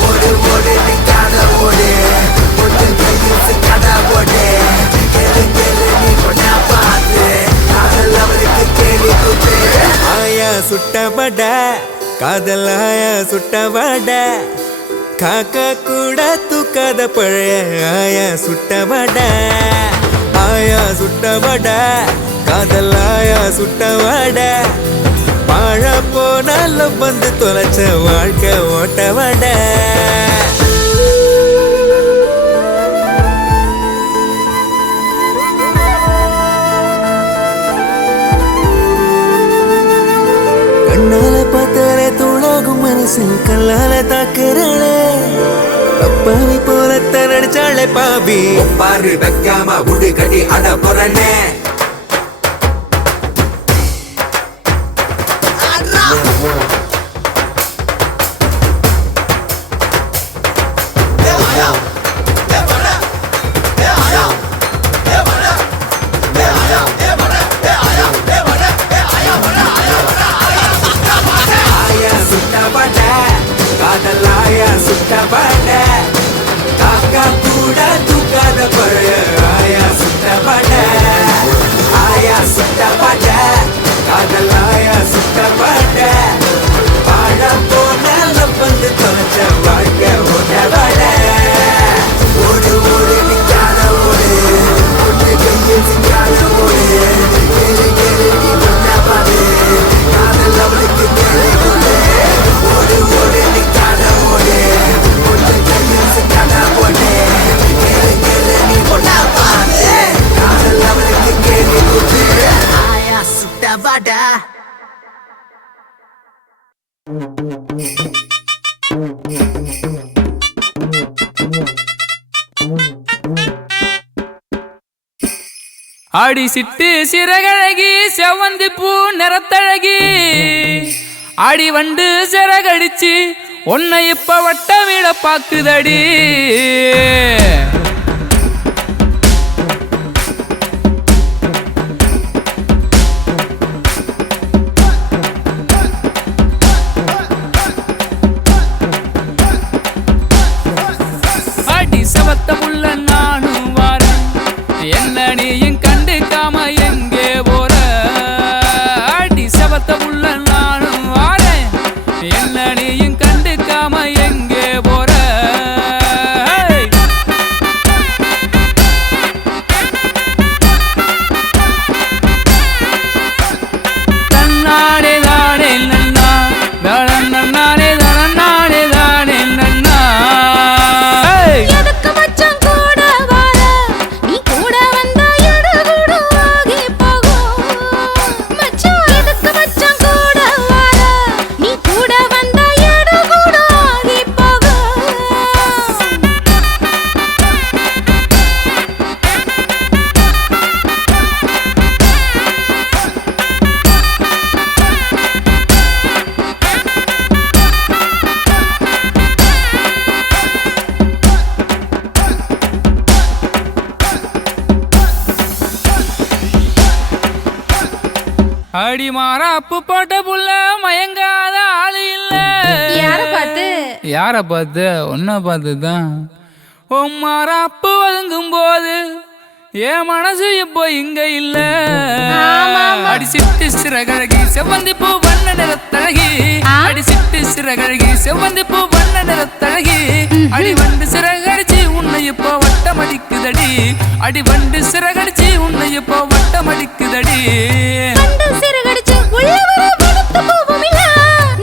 ஓடு ஓடு நிக்காத ஓடு, பொண்ணு கையை சிக்காத ஓடு, கேளு கேளு நீ பண்ண பாடு, காதல் அவளுக்கு கேள்வி கூட்டே. ஆயா சுட்டபட காதல் ஆயா சுட்டபட, காக்கா கூட தூக்காத பழைய ஆயா சுட்டபட, ஆயா சுட்டபட காதல் ஆயா சுட்டபட, வாழ போனாலும் வந்து தொலைச்ச வாழ்க்கை ஓட்டவட. கண்ணால பார்த்தாலே தூளாகும் மனசில் கல்லால தாக்குறாளே, அப்பாவி போலத்தான் நடிச்சாளே பாவி. பாரு வைக்காம உடு கடி அட புறனே, ஆடி சிட்டு சிறகழகி செவந்தி பூ நிறத்தழகி ஆடி வண்டு சிறகடிச்சு உன்னை இப்ப வட்ட வீட பாக்குதடி ஆடி சவத்த புள்ள நானும் வாரேன் என்ன நீயும் கண்டுக்காம எங்கே போற ஆடி சவத்த புள்ள நானும் வாரேன் என்ன நீயும் கண்டுக்காம எங்கே போற தன்னானே தானே நன்னா தனன்னானே தனன்னானே தானே நன்னா எதுக்கு மச்சான் கூட வர நீ கூட வந்தா எடகுடு ஆகி போகும் மச்சான் எதுக்கு மச்சான் கூட வர நீ கூட வந்தா எடகுடு ஆகி போகும் அடி மாறாப்பு போட்ட புள்ள மயங்காத ஆளு இல்ல யார பார்த்து யார பார்த்து உன்ன பார்த்துதான் உன் மாறாப்பு ஒதுங்கும் போது என் மனசு இப்போ இங்க இல்ல அடி சிட்டு சிறகழகி செவ்வந்தி பூ வண்ண நிறத்தழகி அடி சிட்டு சிறகழகி செவ்வந்தி பூ வண்ண நிறத்தழகி அடி வண்டு சிறகடிச்சு உன்னை இப்போ வட்டமடிக்குதடி அடி வண்டு சிறகடிச்சு உன்னை இப்போ வட்டமடிக்குதடி வண்டு சிறகடிச்சு உள்ள வர வடுத்து போவும் இல்ல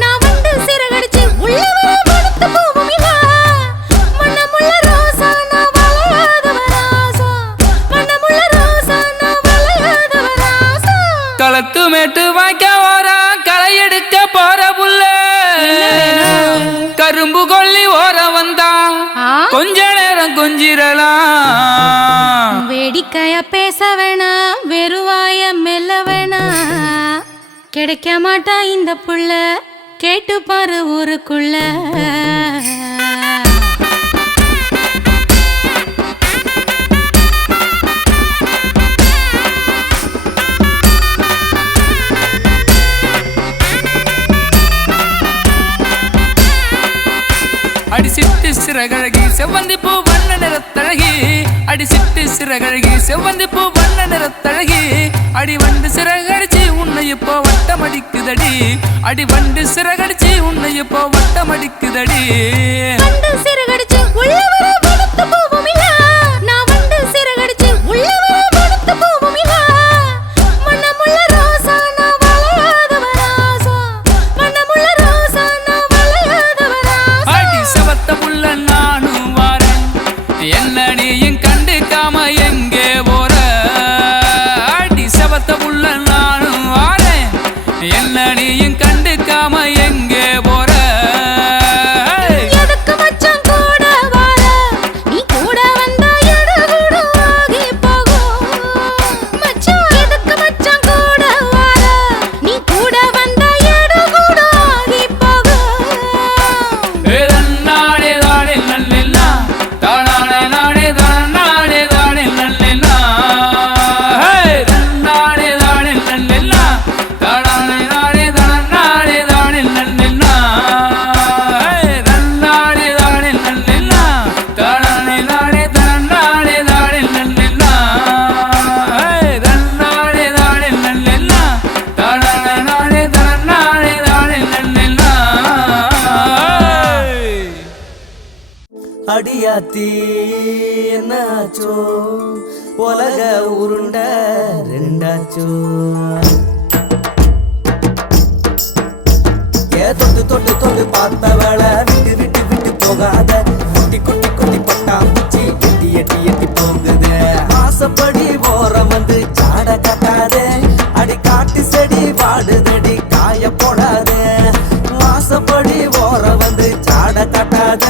நான் வண்டு சிறகடிச்சு உள்ள வர வடுத்து போவும் இல்ல மண்ணமுள்ள ரோசா நான் வளையாதவ ராசா மண்ணமுள்ள ரோசா நான் வளையாதவ ராசா களத்து மேட்டு வாய்க்க ஓரா களை எடுக்க போற புள்ள கரும்பு கொல்லி ஓர வந்தான் கொஞ்ச நேரம் கொஞ்சிரலாம் வேடிக்கையா பேச வேணாம் வெறுவாய மெல்ல வேணாம் கிடைக்க மாட்டா இந்த புள்ள கேட்டு பாரு ஊருக்குள்ள அடி சிட்டு சிறகழகி செவ்வந்தி பூ வண்ண நிறத்தழகி அடி சிட்டு சிறகழகி செவ்வந்தி பூ வண்ண நிறத்தழகி அடி வண்டு சிறகடிச்சு உன்னை இப்போ வட்டமடிக்குதடி அடி வண்டு சிறகடிச்சு உன்னை இப்போ வட்டமடிக்குதடி வண்டு சிறகடிச்சு உள்ள வர வடுத்து போவும் இல்ல நான் வண்டு சிறகடிச்சு உள்ள வர வடுத்து போவும் இல்ல மண்ணமுள்ள ரோசா நான் வளையாதவ ராசா மண்ணமுள்ள ரோசா நான் வளையாதவ ராசா அடி சவத்த புள்ள நானும் வாரேன் என்ன நீயும் கண்டுக்காம எங்கே போற அடி சவத்த புள்ள நானும் வாரேன் என்ன நீயும் கண்டுக்காம எங்கே போற எதுக்கு மச்சான் கூட வர நீ கூட வந்தா எடகுடு ஆகி போகும் மச்சான் எதுக்கு மச்சான் கூட வர நீ கூட வந்தா எடகுடு ஆகி போகும் நானே தானே நல்லெல்லா தானே நானே தானே தானே நல்லெல்லா நானே தானே நல்லெல்லா தானே நானே தானே தானே நல்லெல்லா நானே தானே நல்லெல்லா தானே நானே தானே தானே நல்லெல்லா நானே தானே நல்லெல்லா தானே நானே தானே தானே நல்லெல்லா அடியாத்தி என்னாச்சோ உலக உருண்ட ரெண்டாச்சோ தொட்டு தொட்டு தொட்டு பார்த்தவள விட்டு விட்டு விட்டு போகாத குட்டி குட்டி குட்டி பட்டாம்பூச்சி எட்டி எட்டி எட்டி போகுது ஆசைப்படி ஓரம் வந்து சாட கட்டாதே அடி காட்டு செடி வாடுதடி காய போடாதே ஆசைப்படி ஓரம் வந்து சாட கட்டாத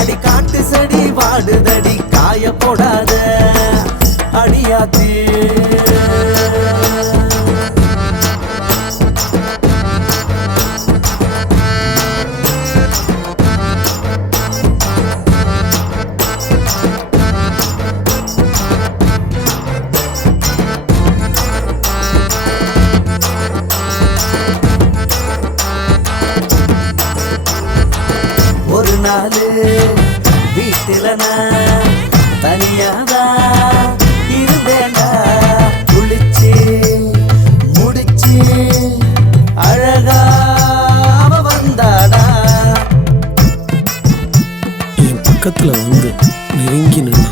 அடி காட்டு செடி வாடுதடி காய போடாத அடியாத்தி நாள் வீட்டுல நான் தனியாதான் இருந்தேன்டா. குளிச்சு முடிச்சு அழகா அவ வந்தாடா. என் பக்கத்துல வந்து நெருங்கி நின்னா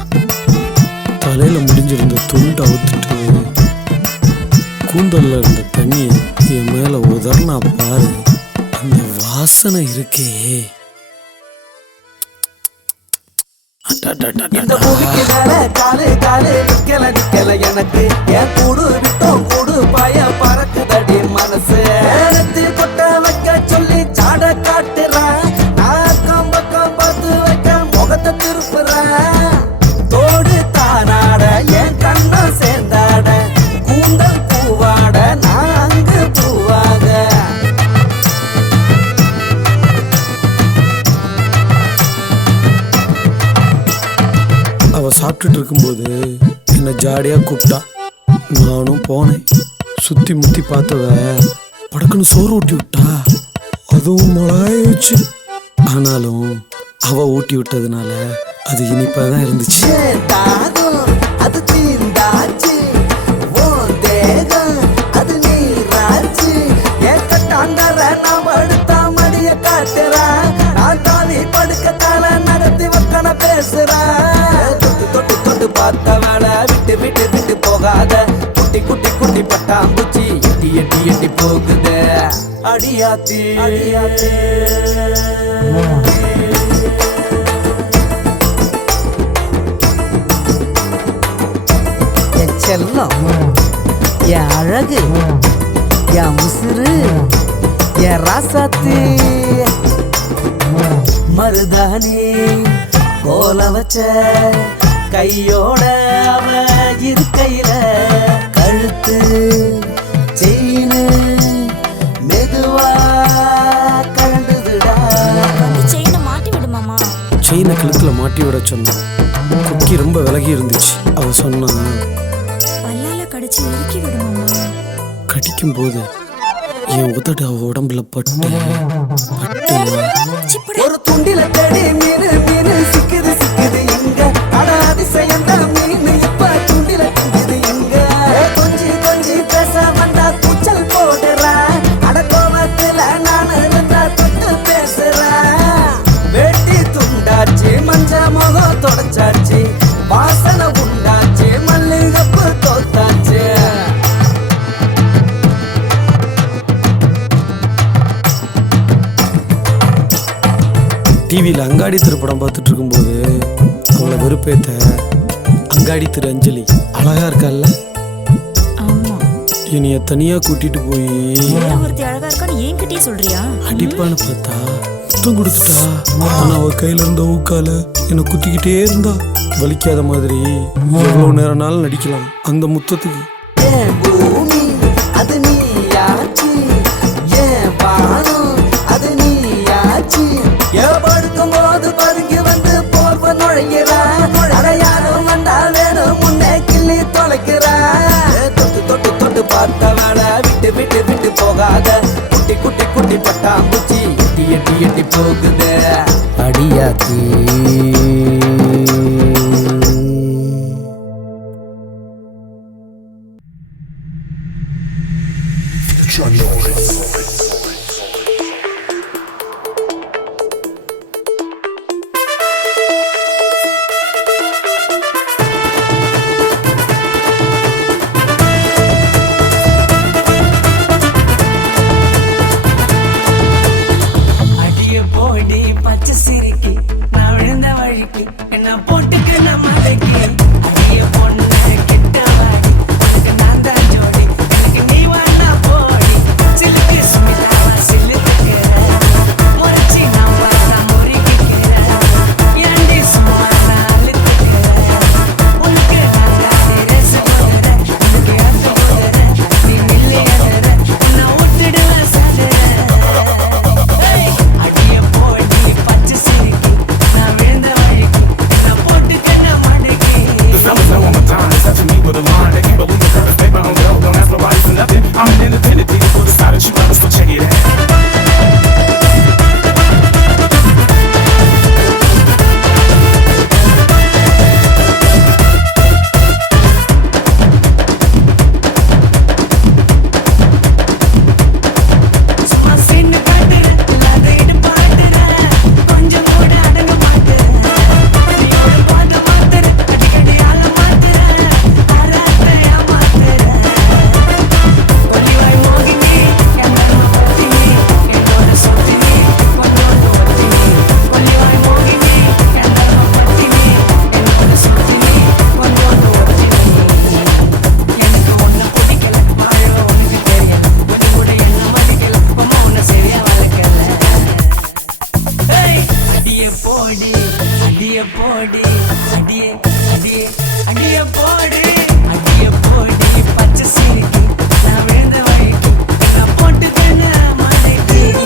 தலையில முடிஞ்சிருந்த துண்டு அவுத்துட்டு கூந்தல்ல இருந்த தண்ணியை என் மேல உதர்னா பாரு. அந்த வாசனை இருக்கே. இந்த பூமிக்கு மேல காலு காலு நிக்கல எனக்கு. என் கூடு விட்டோம் கூடு பாய பறக்குதடி மனசு. எடுத்து கொட்ட வைக்க சொல்லி சாட காட்டுறான். நான் கம்பக்கம் பார்த்து வைக்க முகத்தை திருப்புறேன். தோடு தானாட என் கண்ணம் சேர்ந்தாட. கூந்தல் பூவாட நான் அங்கு பூவாக. அவ சாப்பிட்டுட்டு இருக்கும்போது என்னை ஜாடியா கூப்பிட்டா. நானும் போனேன். சுத்தி முத்தி பார்த்தவ படக்குன்னு சோறு ஊட்டி விட்டா. அதுவும் மிளகாய வச்சு. ஆனாலும் அவ ஊட்டி விட்டதுனால அது இனிப்பாதான் இருந்துச்சு. அது தீந்தாச்சு ஓ தேகம் அது நீராச்சு. ஏக்கட்டாண்டற நாம் அடுத்தா மடிய காட்டுறா. நான் தாவி படுக்கத்தால நடத்தி வக்கன பேசுறா. தொட்டு தொட்டு தொட்டு பார்த்த வேலை விட்டு விட்டு விட்டு போகாத. குட்டி குட்டி குட்டி பட்டாம்பூச்சி எட்டி எட்டி எட்டி போகுது. அடியாத்தி அடியாத்தி என் செல்லம், என் அழகு, என் உசுறு, என் ராசாத்தி. மருதானி கோல வச்ச கையோட அவ இருக்கையில. கழுத்து செயினு மெதுவா கலண்டுதுடா. செயினை மாட்டி விடு மாமா. செயினை கழுத்துல மாட்டி விட சொன்னான். குக்கி ரொம்ப விலகி இருந்துச்சு. அவ சொன்னா பல்லால கடிச்சு இறுக்கி விடு மாமா. கடிக்கும் போது என் உதடு அவ உடம்புல பட்டு ஒரு துண்டில தேடி மீனு மீனு சிக்குது சிக்குது இங்க. அட அதிசயம் தான் மீன் இப்ப துண்டில திங்குது இங்க. கொஞ்சி கொஞ்சி பேச வந்தா கூச்சல் போடுறா. அட கோவத்துல நான் இருந்தா தொட்டு பேசுறா. வெட்டி துண்டாச்சு மஞ்ச முகம் தொடச்சாச்சு. வாசனை உண்டாச்சு மல்லிகப்பு தோத்தாச்சு. டிவியில் அங்காடி திரைப்படம் பார்த்துட்டு இருக்கும்போது அவளை வெறுப்பேத்த அங்காடி திரு அஞ்சலி அழகா இருக்கல்ல. என்னைய தனியா கூட்டிட்டு போய் ஒருத்தி அழகா இருக்கான்னு என்கிட்டயே சொல்றியா? அடிப்பான்னு பார்த்தா முத்தம் கொடுத்துட்டா. ஆனா அவ கையில இருந்த ஊக்கால என்னை குத்திக்கிட்டே இருந்தா. வலிக்காத மாதிரி எவ்வளவு நேரம்னாலும் நடிக்கலாம் அந்த முத்தத்துக்கு. பூமி அது நீயாச்சு. ஏன் வானம் அது நீயாச்சு. படுக்கும் போது பதுங்கி வந்து போர்வ நுழைகிறா. யாரும் வந்தா வேணும் முன்னே கிள்ளி தொலைக்கிறா. தொட்டு தொட்டு தொட்டு பார்த்த வேலை விட்டு விட்டு விட்டு போகாத. குட்டி குட்டி குட்டி பட்டாம்பூச்சி எட்டி எட்டி எட்டி போகுது. அடியாத்தி போடி அடிய போடி அடியே அடியே அடிய போடி அடிய போடி பச்சை சிரிக்கி நான் விழுந்த வழிக்கு நான் போட்டு கண்ண மாட்டேன்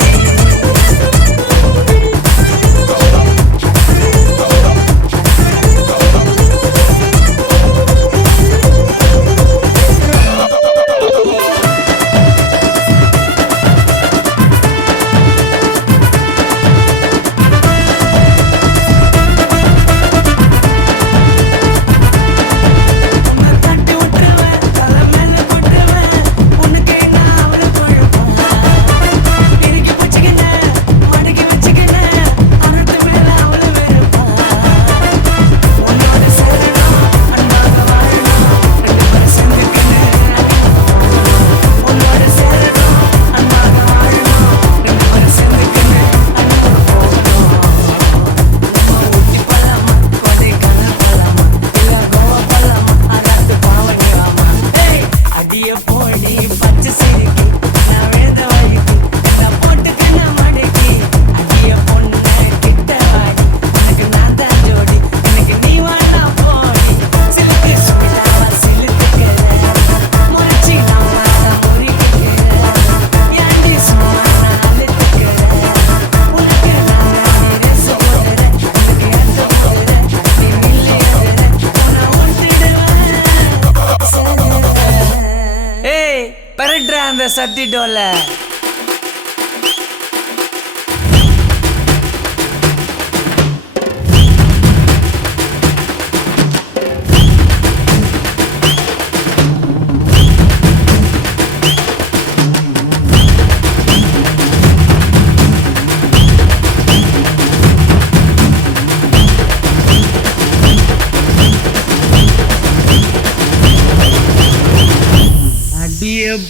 அந்த சட்டி டோல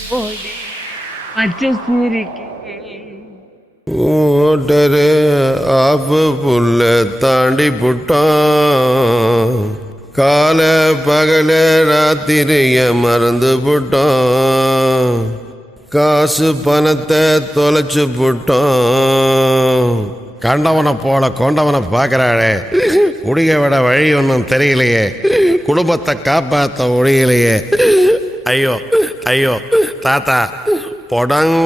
போடி பச்சை சிரிக்கி ஓட்டரு ஆப்பு புல்ல தாண்டி புட்டான் கால பகல ராத்திரிய மறந்து புட்டான் காசு பணத்தை தொலைச்சு புட்டான் கண்டவனை போல கொண்டவனை பார்க்கறாளே குடிய விட வழி ஒன்றும் தெரியலையே குடும்பத்தை காப்பாற்ற முடியலையே ஐயோ ஐயோ தாத்தா பொடங்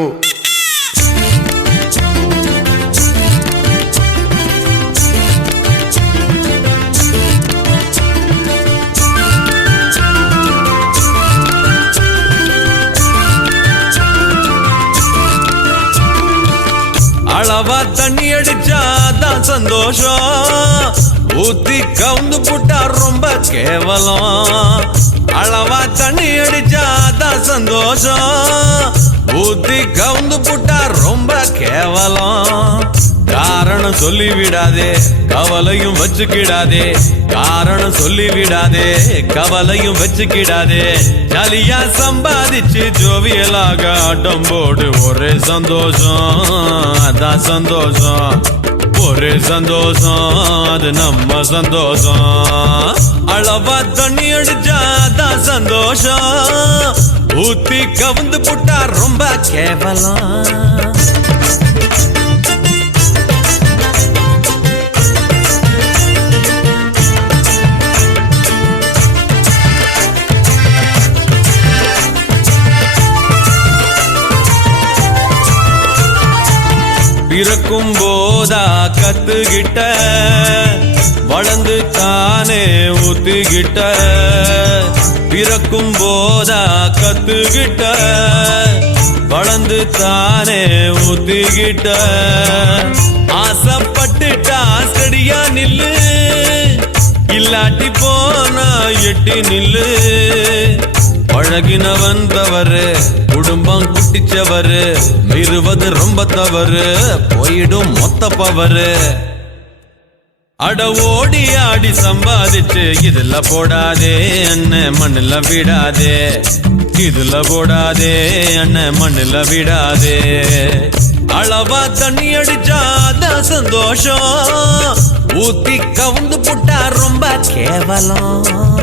அளவா தண்ணி அடிச்சாதான் சந்தோஷம் ஊத்தி கவுந்து புட்டா ரொம்ப கேவலம் அளவா தண்ணி அடிச்சாதான் சந்தோஷம் ஊத்தி கவுந்து புட்டா ரொம்ப கேவலம் காரணம் சொல்லி விடாதே கவலையும் வச்சுக்கிடாதே காரணம் சொல்லி விடாதே கவலையும் வச்சுக்கிடாதே ஜாலியா சம்பாதிச்சு ஜோவியலாக ஆட்டம் போடு ஒரே சந்தோஷம் அதான் சந்தோஷம் ஒரே சந்தோஷம் அது நம்ம சந்தோஷம் அளவா தண்ணி அடிச்சாதான் சந்தோஷம் ஊத்தி கவுந்து புட்டா ரொம்ப கேவலம் பிறக்கும் போதா கத்துக்கிட்ட வளர்ந்து தானே ஊத்துக்கிட்ட பிறக்கும் போதா கத்துக்கிட்ட வளர்ந்து தானே ஊத்துக்கிட்ட ஆசைப்பட்டுட்டா செடியா நில்லு இல்லாட்டி போனா எட்டி நில்லு பழகினவன் தவறு குடும்பம் குட்டிச்சவரு மீறுவது ரொம்ப தவறு போயிடும் மொத்த பவரு அட ஓடி ஆடி சம்பாதிச்சு இதுல போடாதே அண்ணன் மண்ணுல விடாதே இதுல போடாதே அண்ணன் மண்ணுல விடாதே அளவா தண்ணி அடிச்சாதான் சந்தோஷம் ஊத்தி கவுந்து புட்டா ரொம்ப கேவலம்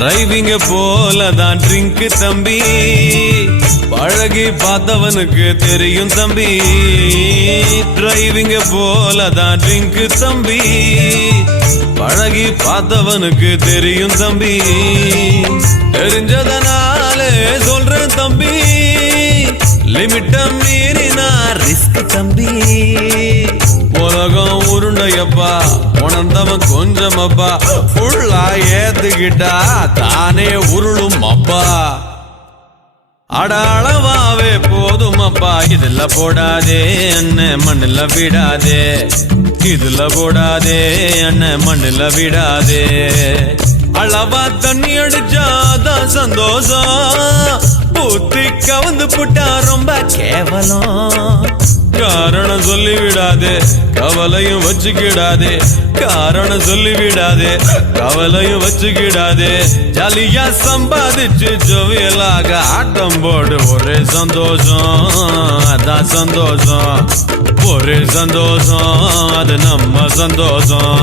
டிரைவிங்க போலதான் ட்ரிங்க் தம்பி பழகி பார்த்தவனுக்கு தெரியும் தம்பி டிரைவிங்க போலதான் ட்ரிங்க் தம்பி பழகி பார்த்தவனுக்கு தெரியும் தம்பி தெரிஞ்சதனாலே சொல்றேன் தம்பி லிமிட்ட மீறினா ரிஸ்க் தம்பி உலகம் உருண்டையப்பா உணர்ந்தவன் கொஞ்சமப்பா ஃபுல்லா ஏத்துக்கிட்டா தானே உருளும் அப்பா அடாளவாவே போதும் அப்பா இதுல போடாதே அண்ணன் மண்ணுல விடாதே இதுல போடாதே அண்ணன் மண்ணுல விடாதே அளவா தண்ணி அடிச்சாதான் சந்தோஷம் பூத்தி கவந்து புட்டா ரொம்ப கேவலம் காரணம் சொல்லி விடாதே கவலையும் வச்சுக்கிடாதே காரணம் சொல்லி விடாதே கவலையும் வச்சுக்கிடாதே ஜாலியா சம்பாதிச்சு ஜோவியலாக ஆட்டம் போடு ஒரே சந்தோஷம் அதான் சந்தோஷம் ஒரே சந்தோஷம் அது நம்ம சந்தோஷம்